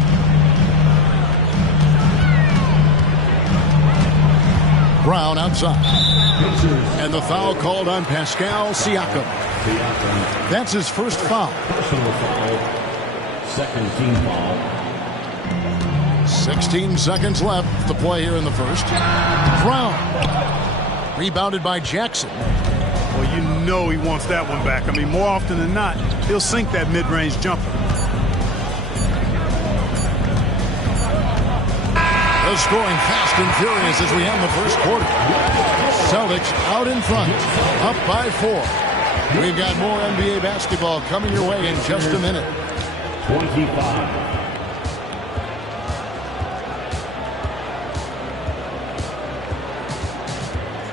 Brown outside. And the foul called on Pascal Siakam. That's his first foul. Personal foul. Second team foul. 16 seconds left to play here in the first. Brown. Rebounded by Jackson. Well, you know he wants that one back. I mean, more often than not, he'll sink that mid-range jumper. They're scoring fast and furious as we end the first quarter. Celtics out in front, up by 4. We've got more NBA basketball coming your way in just a minute. 25.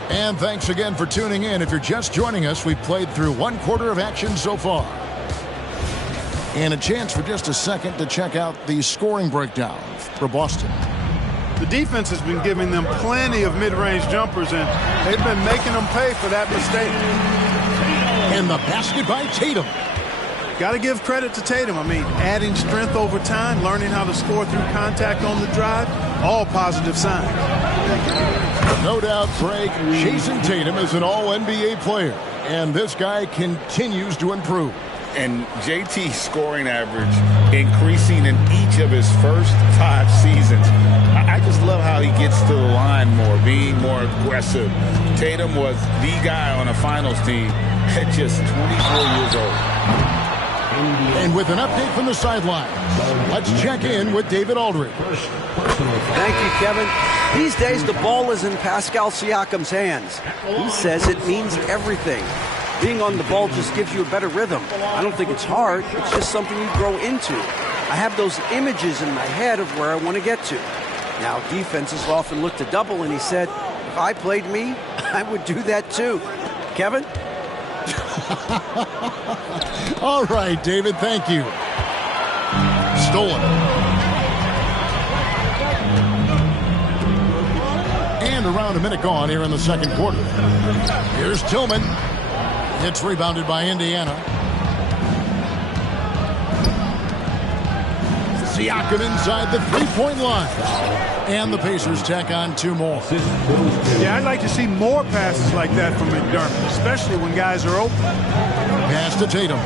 And thanks again for tuning in. If you're just joining us, we've played through 1 quarter of action so far. And a chance for just a second to check out the scoring breakdown for Boston. The defense has been giving them plenty of mid-range jumpers, and they've been making them pay for that mistake. And the basket by Tatum. Got to give credit to Tatum. I mean, adding strength over time, learning how to score through contact on the drive, all positive signs. No doubt, Greg, Jason Tatum is an all-NBA player, and this guy continues to improve. And JT's scoring average increasing in each of his first 5 seasons. I just love how he gets to the line more, being more aggressive. Tatum was the guy on a finals team at just 24 years old. And with an update from the sideline, let's check in with David Aldridge. Thank you, Kevin. These days, the ball is in Pascal Siakam's hands. He says it means everything. Being on the ball just gives you a better rhythm. I don't think it's hard. It's just something you grow into. I have those images in my head of where I want to get to. Now, defenses often look to double, and he said, if I played me, I would do that too. Kevin? All right, David, thank you. Stolen. And around a minute gone here in the second quarter. Here's Tillman. It's rebounded by Indiana. Siakam inside the three-point line. And the Pacers tack on 2 more. Yeah, I'd like to see more passes like that from McDermott, especially when guys are open. Pass to Tatum.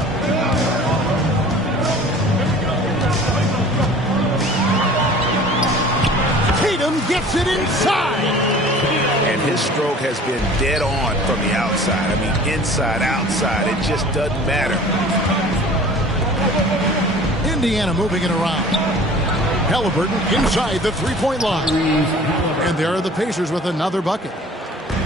Tatum gets it inside. And his stroke has been dead on from the outside. I mean, inside, outside, it just doesn't matter. Indiana moving it around. Halliburton inside the three-point line. And there are the Pacers with another bucket.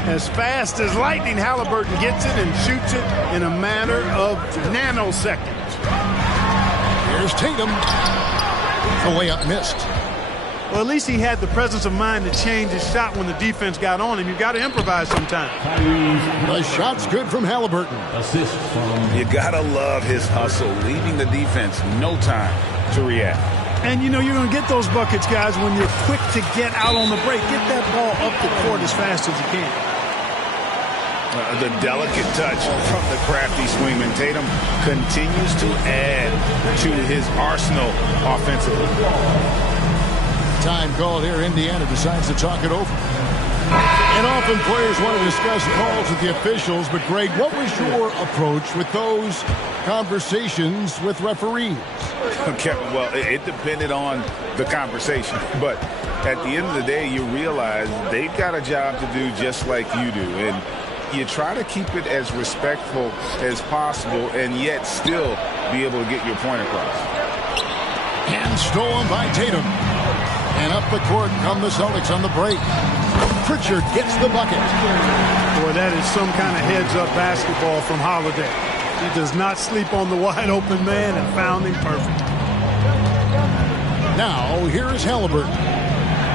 As fast as lightning, Halliburton gets it and shoots it in a matter of nanoseconds. Here's Tatum. The layup missed. Well, at least he had the presence of mind to change his shot when the defense got on him. You've got to improvise sometimes. The shot's good from Halliburton. Assist from... You got to love his hustle, leaving the defense no time to react. And, you know, you're going to get those buckets, guys, when you're quick to get out on the break. Get that ball up the court as fast as you can. The delicate touch from the crafty swingman. Tatum continues to add to his arsenal offensively. Time called here. Indiana decides to talk it over. And often players want to discuss calls with the officials, but Greg, what was your approach with those conversations with referees? Kevin, well, it depended on the conversation, but at the end of the day, you realize they've got a job to do just like you do, and you try to keep it as respectful as possible and yet still be able to get your point across. And stolen by Tatum. And up the court come the Celtics on the break. Pritchard gets the bucket. Boy, that is some kind of heads-up basketball from Holiday. He does not sleep on the wide-open man and found him perfect. Now, here is Halliburton.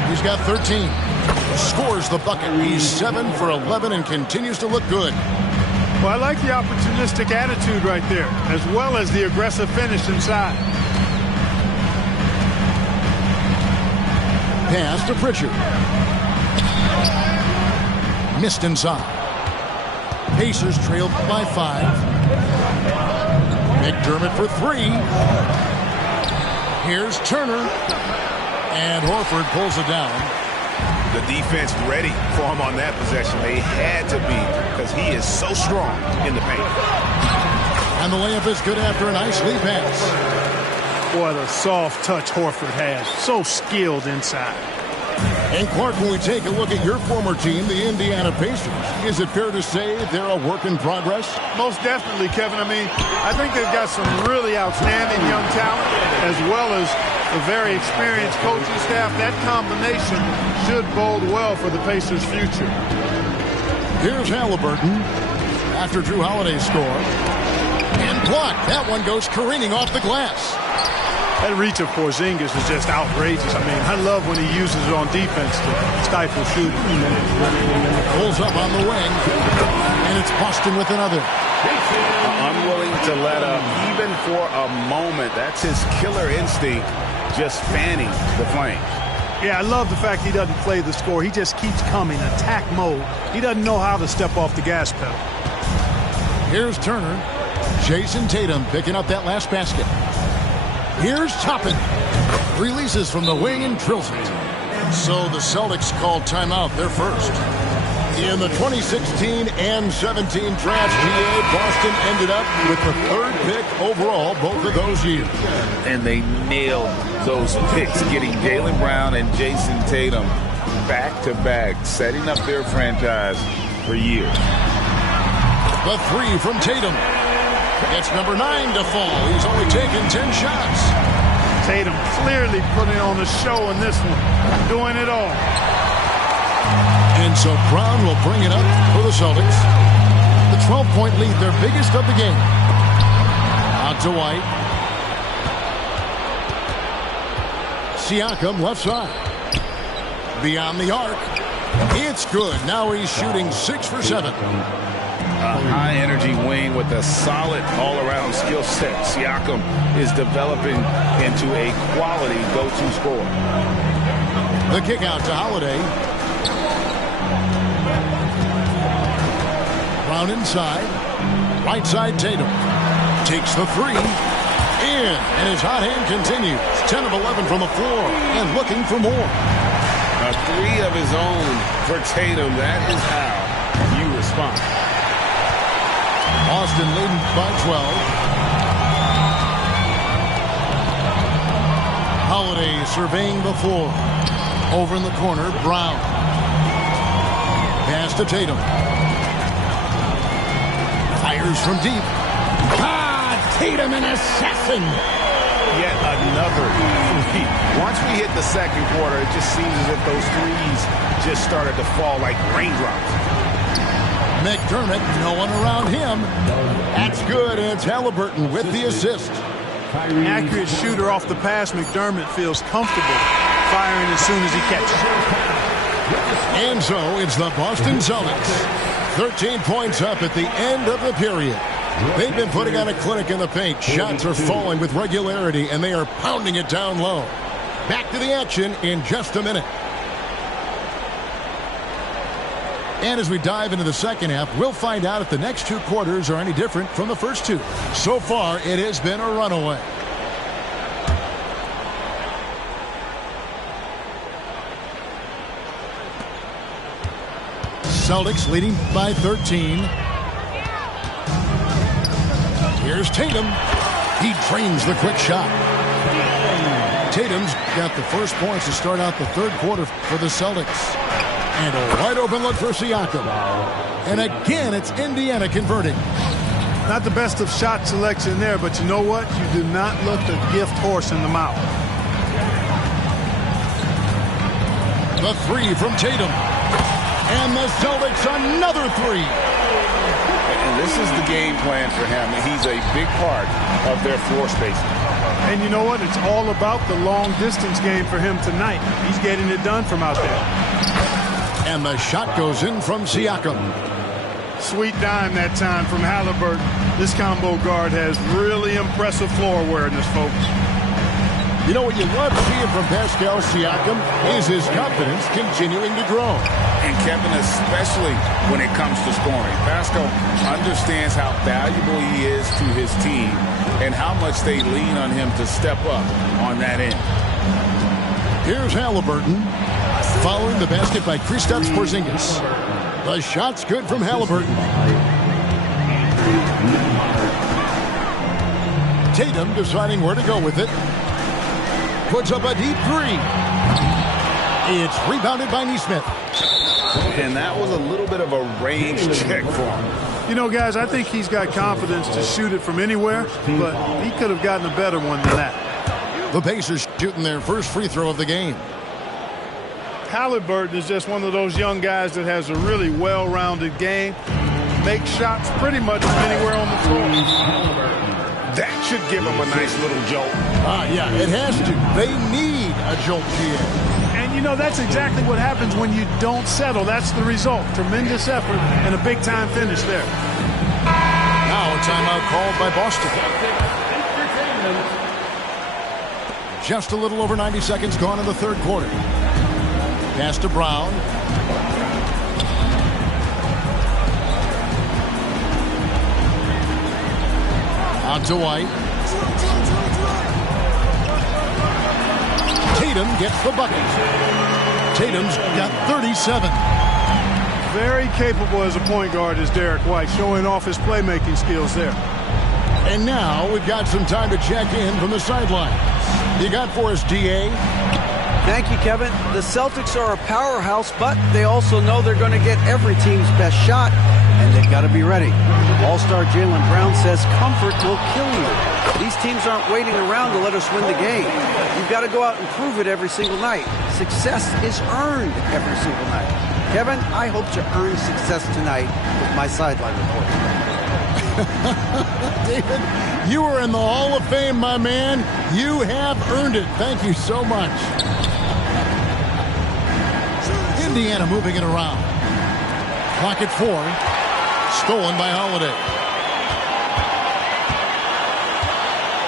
He's got 13. Scores the bucket. He's 7 for 11 and continues to look good. Well, I like the opportunistic attitude right there, as well as the aggressive finish inside. Pass to Pritchard. Missed inside. Pacers trailed by 5. McDermott for 3. Here's Turner. And Horford pulls it down. The defense ready for him on that possession. They had to be, because he is so strong in the paint. And the layup is good after a nice lead pass. What a soft touch Horford has. So skilled inside. And Clark, when we take a look at your former team, the Indiana Pacers, is it fair to say they're a work in progress? Most definitely, Kevin. I mean, I think they've got some really outstanding young talent, as well as a very experienced coaching staff. That combination should bode well for the Pacers' future. Here's Halliburton after Drew Holiday score. And blocked. That one goes careening off the glass. That reach of Porzingis is just outrageous. I mean, I love when he uses it on defense to stifle shooting. Pulls up on the wing, and it's Boston with another. Unwilling to let up, even for a moment. That's his killer instinct, just fanning the flames. Yeah, I love the fact he doesn't play the score. He just keeps coming, attack mode. He doesn't know how to step off the gas pedal. Here's Turner. Jason Tatum picking up that last basket. Here's Toppin. Releases from the wing and drills it. So the Celtics called timeout. They're first. In the 2016 and 17 draft, Boston ended up with the 3rd pick overall both of those years. And they nailed those picks, getting Jaylen Brown and Jason Tatum back-to-back, setting up their franchise for years. The 3 from Tatum. It's number 9 to fall. He's only taken 10 shots. Tatum clearly putting on a show in this one, doing it all. And so Brown will bring it up for the Celtics. The 12-point lead, their biggest of the game. Out to White. Siakam left side. Beyond the arc. It's good. Now he's shooting 6 for 7. A high-energy wing with a solid all-around skill set. Siakam is developing into a quality go-to scorer. The kick out to Holiday. Brown inside. Right side Tatum. Takes the 3. In. And his hot hand continues. 10 of 11 from the floor. And looking for more. A 3 of his own for Tatum. That is how you respond. Boston leading by 12. Holiday surveying the floor. Over in the corner, Brown. Pass to Tatum. Fires from deep. Tatum, an assassin. Yet another 3. Once we hit the second quarter, it just seems as if those threes just started to fall like raindrops. McDermott, no one around him. That's good, and it's Halliburton with the assist. Accurate shooter off the pass. McDermott feels comfortable firing as soon as he catches it. And so it's the Boston Celtics. 13 points up at the end of the period. They've been putting on a clinic in the paint. Shots are falling with regularity, and they are pounding it down low. Back to the action in just a minute. And as we dive into the second half, we'll find out if the next 2 quarters are any different from the first 2. So far, it has been a runaway. Celtics leading by 13. Here's Tatum. He drains the quick shot. Tatum's got the first points to start out the 3rd quarter for the Celtics. And a wide open look for Siakam. And again, it's Indiana converting. Not the best of shot selection there, but you know what? You do not look the gift horse in the mouth. The 3 from Tatum. And the Celtics another 3. And this is the game plan for him. He's a big part of their floor spacing. And you know what? It's all about the long distance game for him tonight. He's getting it done from out there. And the shot goes in from Siakam. Sweet dime that time from Halliburton. This combo guard has really impressive floor awareness, folks. You know what you love seeing from Pascal Siakam is his confidence continuing to grow. And Kevin, especially when it comes to scoring. Pascal understands how valuable he is to his team and how much they lean on him to step up on that end. Here's Halliburton following the basket by Kristaps Porzingis. The shot's good from Halliburton. Tatum deciding where to go with it. Puts up a deep three. It's rebounded by Nesmith. And that was a little bit of a range check for him. You know, guys, I think he's got confidence to shoot it from anywhere, but he could have gotten a better one than that. The Pacers shooting their first free throw of the game. Halliburton is just one of those young guys that has a really well-rounded game. Makes shots pretty much from anywhere on the floor. That should give him a nice little jolt. Yeah, it has to. They need a jolt, GA. And, you know, that's exactly what happens when you don't settle. That's the result. Tremendous effort and a big-time finish there. Now a timeout called by Boston. Just a little over 90 seconds gone in the third quarter. Pass to Brown. Out to White. Tatum gets the bucket. Tatum's got 37. Very capable as a point guard is Derek White, showing off his playmaking skills there. And now we've got some time to check in from the sidelines. You got for us, DA? Thank you, Kevin. The Celtics are a powerhouse, but they also know they're going to get every team's best shot, and they've got to be ready. All-star Jaylen Brown says comfort will kill you. These teams aren't waiting around to let us win the game. You've got to go out and prove it every single night. Success is earned every single night. Kevin, I hope to earn success tonight with my sideline report. David, you are in the Hall of Fame, my man. You have earned it. Thank you so much. Indiana moving it around. Clock at 4. Stolen by Holiday.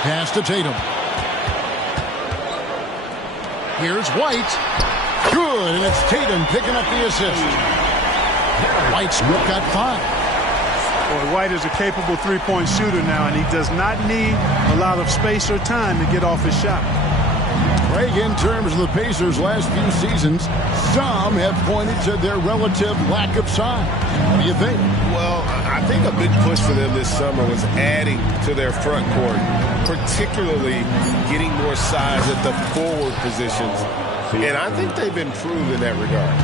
Pass to Tatum. Here's White. Good, and it's Tatum picking up the assist. White's got 5. Boy, White is a capable three-point shooter now, and he does not need a lot of space or time to get off his shot. Craig, in terms of the Pacers' last few seasons, some have pointed to their relative lack of size. What do you think? Well, I think a big push for them this summer was adding to their front court, particularly getting more size at the forward positions. And I think they've improved in that regard.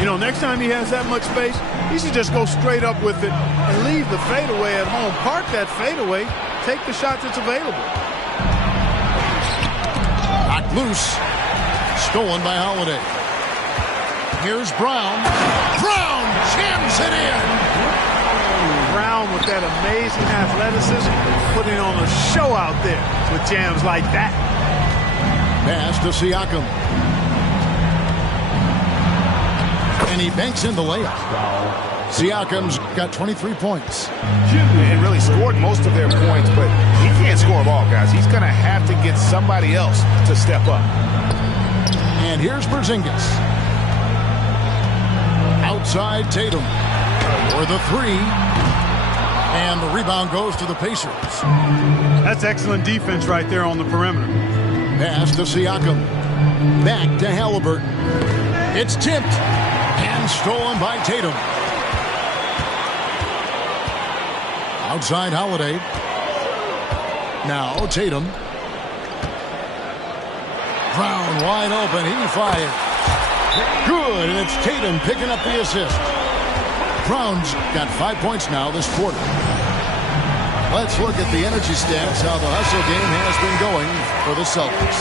You know, next time he has that much space, he should just go straight up with it and leave the fadeaway at home. Park that fadeaway, take the shot that's available. Knocked loose. Stolen by Holiday. Here's Brown. Brown jams it in. Brown with that amazing athleticism, putting on a show out there with jams like that. Pass to Siakam. And he banks in the layup. Siakam's got 23 points. And really scored most of their points, but he can't score them all, guys. He's going to have to get somebody else to step up. And here's Porzingis. Outside Tatum for the 3. And the rebound goes to the Pacers. That's excellent defense right there on the perimeter. Pass to Siakam. Back to Halliburton. It's tipped and stolen by Tatum. Outside Holiday. Now Tatum. Brown wide open. He fired. Good, and it's Tatum picking up the assist. Brown's got 5 points now this quarter. Let's look at the energy stats, how the hustle game has been going for the Celtics.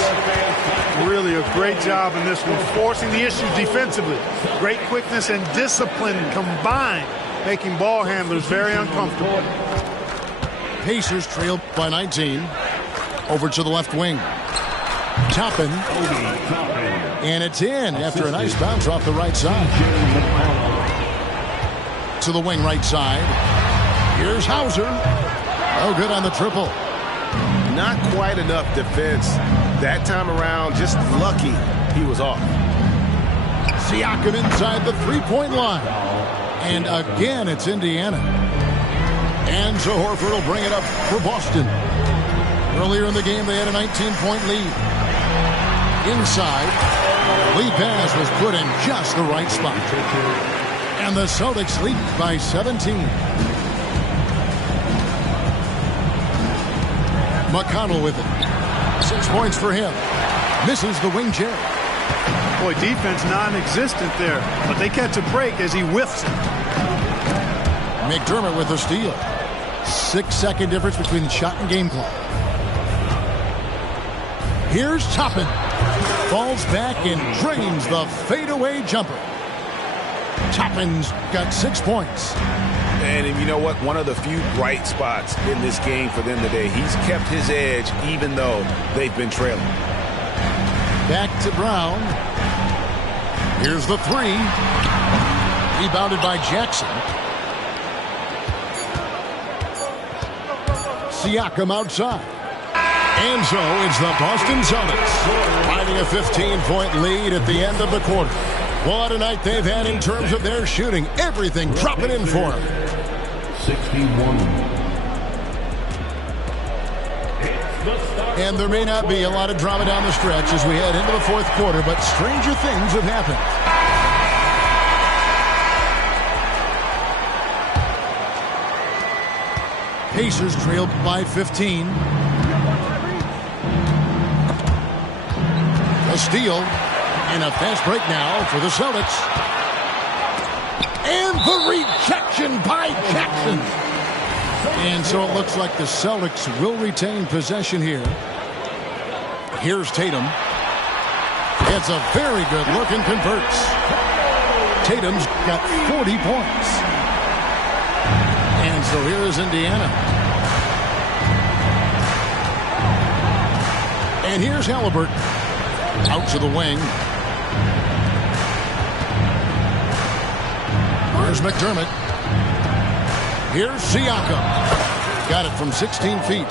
Really a great job in this one, forcing the issues defensively. Great quickness and discipline combined, making ball handlers very uncomfortable. Pacers trail by 19. Over to the left wing. Toppin. And it's in after a nice bounce off the right side. to the wing right side. Here's Hauser. Oh, good on the triple. Not quite enough defense that time around. Just lucky he was off. Siakam inside the three-point line. And again, it's Indiana. And so Horford will bring it up for Boston. Earlier in the game, they had a 19-point lead. Inside, lead pass was put in just the right spot. And the Celtics lead by 17. McConnell with it. 6 points for him. Misses the wing Jerry. Boy, defense non-existent there, but they catch a break as he whiffs it. McDermott with the steal. 6-second difference between shot and game clock. Here's Toppin. Falls back and drains the fadeaway jumper. Toppin's got 6 points. And you know what? One of the few bright spots in this game for them today. He's kept his edge even though they've been trailing. Back to Brown. Here's the three. Rebounded by Jackson. Siakam outside. And so it's the Boston Celtics finding a 15-point lead at the end of the quarter. What a night they've had in terms of their shooting. Everything dropping in for them. 61. And there may not be a lot of drama down the stretch as we head into the fourth quarter, but stranger things have happened. Pacers trailed by 15. A steal and a fast break now for the Celtics. And the rejection by Jackson. And so it looks like the Celtics will retain possession here. Here's Tatum. Gets a very good look and converts. Tatum's got 40 points. And so here is Indiana. And here's Halliburton. Out to the wing. Here's McDermott. Here's Siakam. Got it from 16 feet.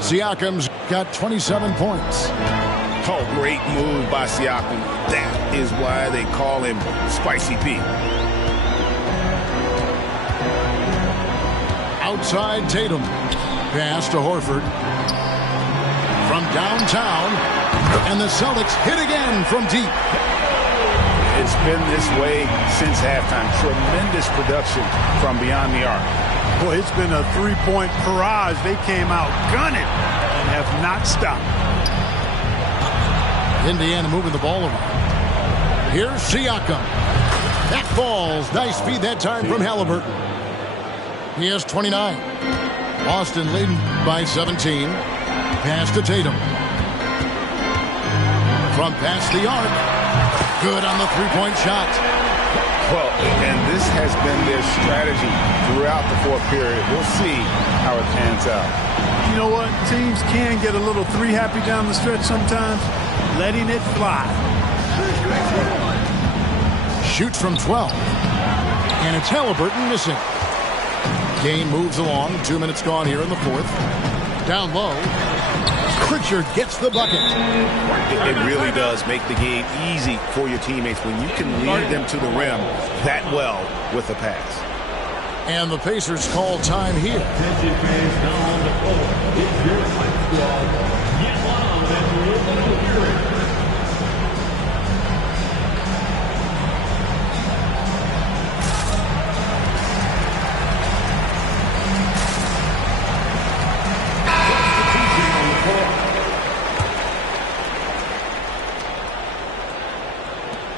Siakam's got 27 points. Oh, great move by Siakam. That is why they call him Spicy Pete. Outside Tatum. Pass to Horford. From downtown. And the Celtics hit again from deep. It's been this way since halftime. Tremendous production from beyond the arc. Boy, it's been a three-point barrage. They came out gunning and have not stopped. Indiana moving the ball around. Here's Siakam. That falls. Nice feed that time from Halliburton. He has 29. Boston leading by 17. Pass to Tatum. From past the arc. Good on the three-point shot. Well, and this has been their strategy throughout the fourth period. We'll see how it pans out. You know what? Teams can get a little three-happy down the stretch sometimes. Letting it fly. Shoots from 12. And it's Halliburton missing. Game moves along. 2 minutes gone here in the fourth. Down low. Pritchard gets the bucket. It really does make the game easy for your teammates when you can lead them to the rim that well with a pass. And the Pacers call time here.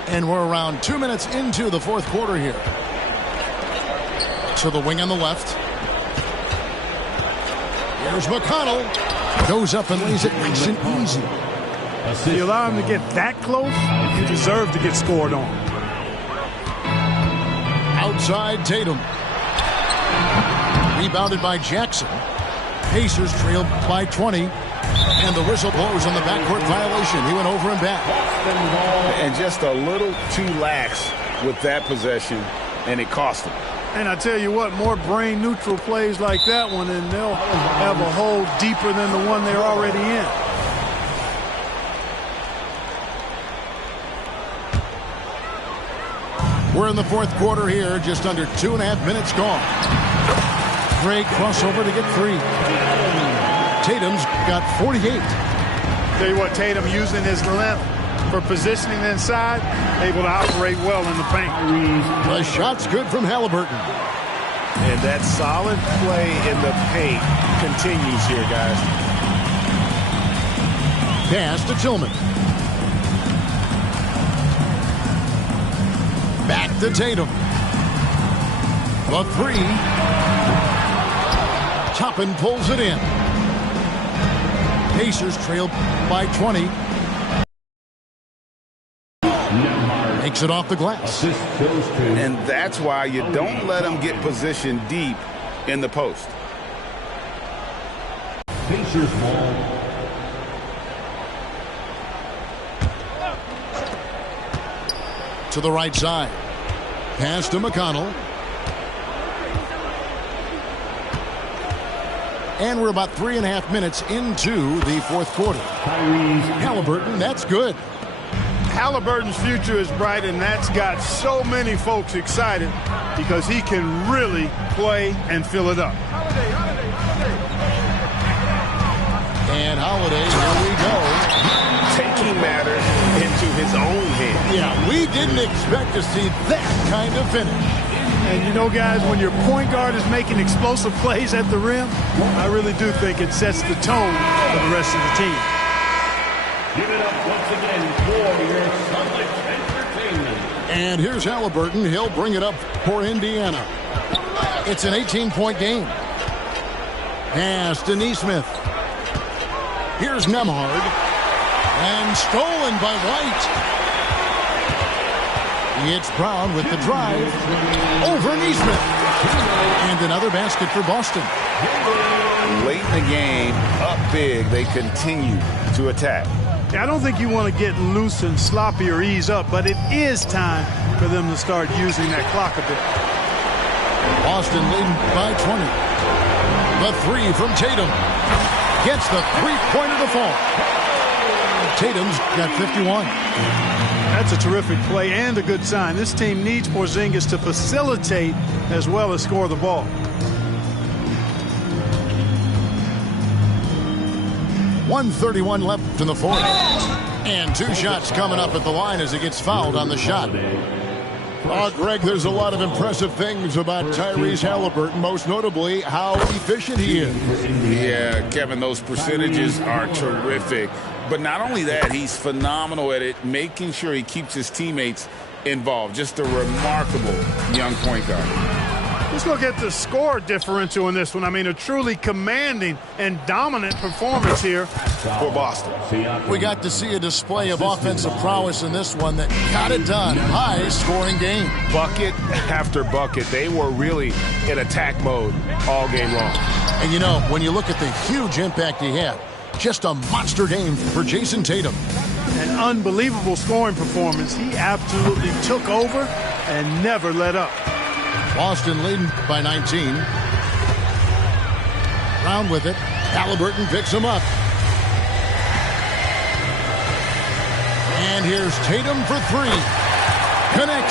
And we're around 2 minutes into the fourth quarter here. To the wing on the left. Here's McConnell. Goes up and lays it nice and easy. You allow him to get that close, you deserve to get scored on. Outside Tatum. Rebounded by Jackson. Pacers trailed by 20. And the whistle blows on the backcourt violation. He went over and back. And just a little too lax with that possession. and it cost them. And I tell you what, more brain-neutral plays like that one, and they'll have a hole deeper than the one they're already in. We're in the fourth quarter here, just under 2.5 minutes gone. Great crossover to get 3. Tatum's got 48. Tell you what, Tatum using his length for positioning inside, able to operate well in the paint. The shot's good from Halliburton. And that solid play in the paint continues here, guys. Pass to Tillman. Back to Tatum. The 3. Toppin pulls it in. Pacers trail by 20. Makes it off the glass. And that's why you don't let them get positioned deep in the post. Pacers ball. To the right side. Pass to McConnell. And we're about 3.5 minutes into the fourth quarter. Halliburton, that's good. Halliburton's future is bright, and that's got so many folks excited because he can really play and fill it up. And Holiday, here we go. Taking matters into his own hands. Yeah, we didn't expect to see that kind of finish. And you know, guys, when your point guard is making explosive plays at the rim, I really do think it sets the tone for the rest of the team. Give it up once again for your Summit Entertainment. And here's Halliburton. He'll bring it up for Indiana. It's an 18-point game. Pass to Nesmith. Here's Nembhard. And stolen by White. It's Brown with the drive. Over Nesmith. And another basket for Boston. Late in the game, up big, they continue to attack. I don't think you want to get loose and sloppy or ease up, but it is time for them to start using that clock a bit. Boston leading by 20. The 3 from Tatum. Gets the three-pointer to fall. Tatum's got 51. That's a terrific play and a good sign. This team needs Porzingis to facilitate as well as score the ball. .131 left in the fourth. And 2 shots coming up at the line as he gets fouled on the shot. Oh, Greg, there's a lot of impressive things about Tyrese Halliburton, most notably how efficient he is. Yeah, Kevin, those percentages are terrific. But not only that, he's phenomenal at it, making sure he keeps his teammates involved. Just a remarkable young point guard. Let's look at the score differential in this one. I mean, a truly commanding and dominant performance here for Boston. We got to see a display of offensive prowess in this one that got it done. High-scoring game. Bucket after bucket. They were really in attack mode all game long. And, you know, when you look at the huge impact he had, just a monster game for Jason Tatum. An unbelievable scoring performance. He absolutely took over and never let up. Boston leading by 19. Brown with it. Halliburton picks him up. And here's Tatum for 3. Connects.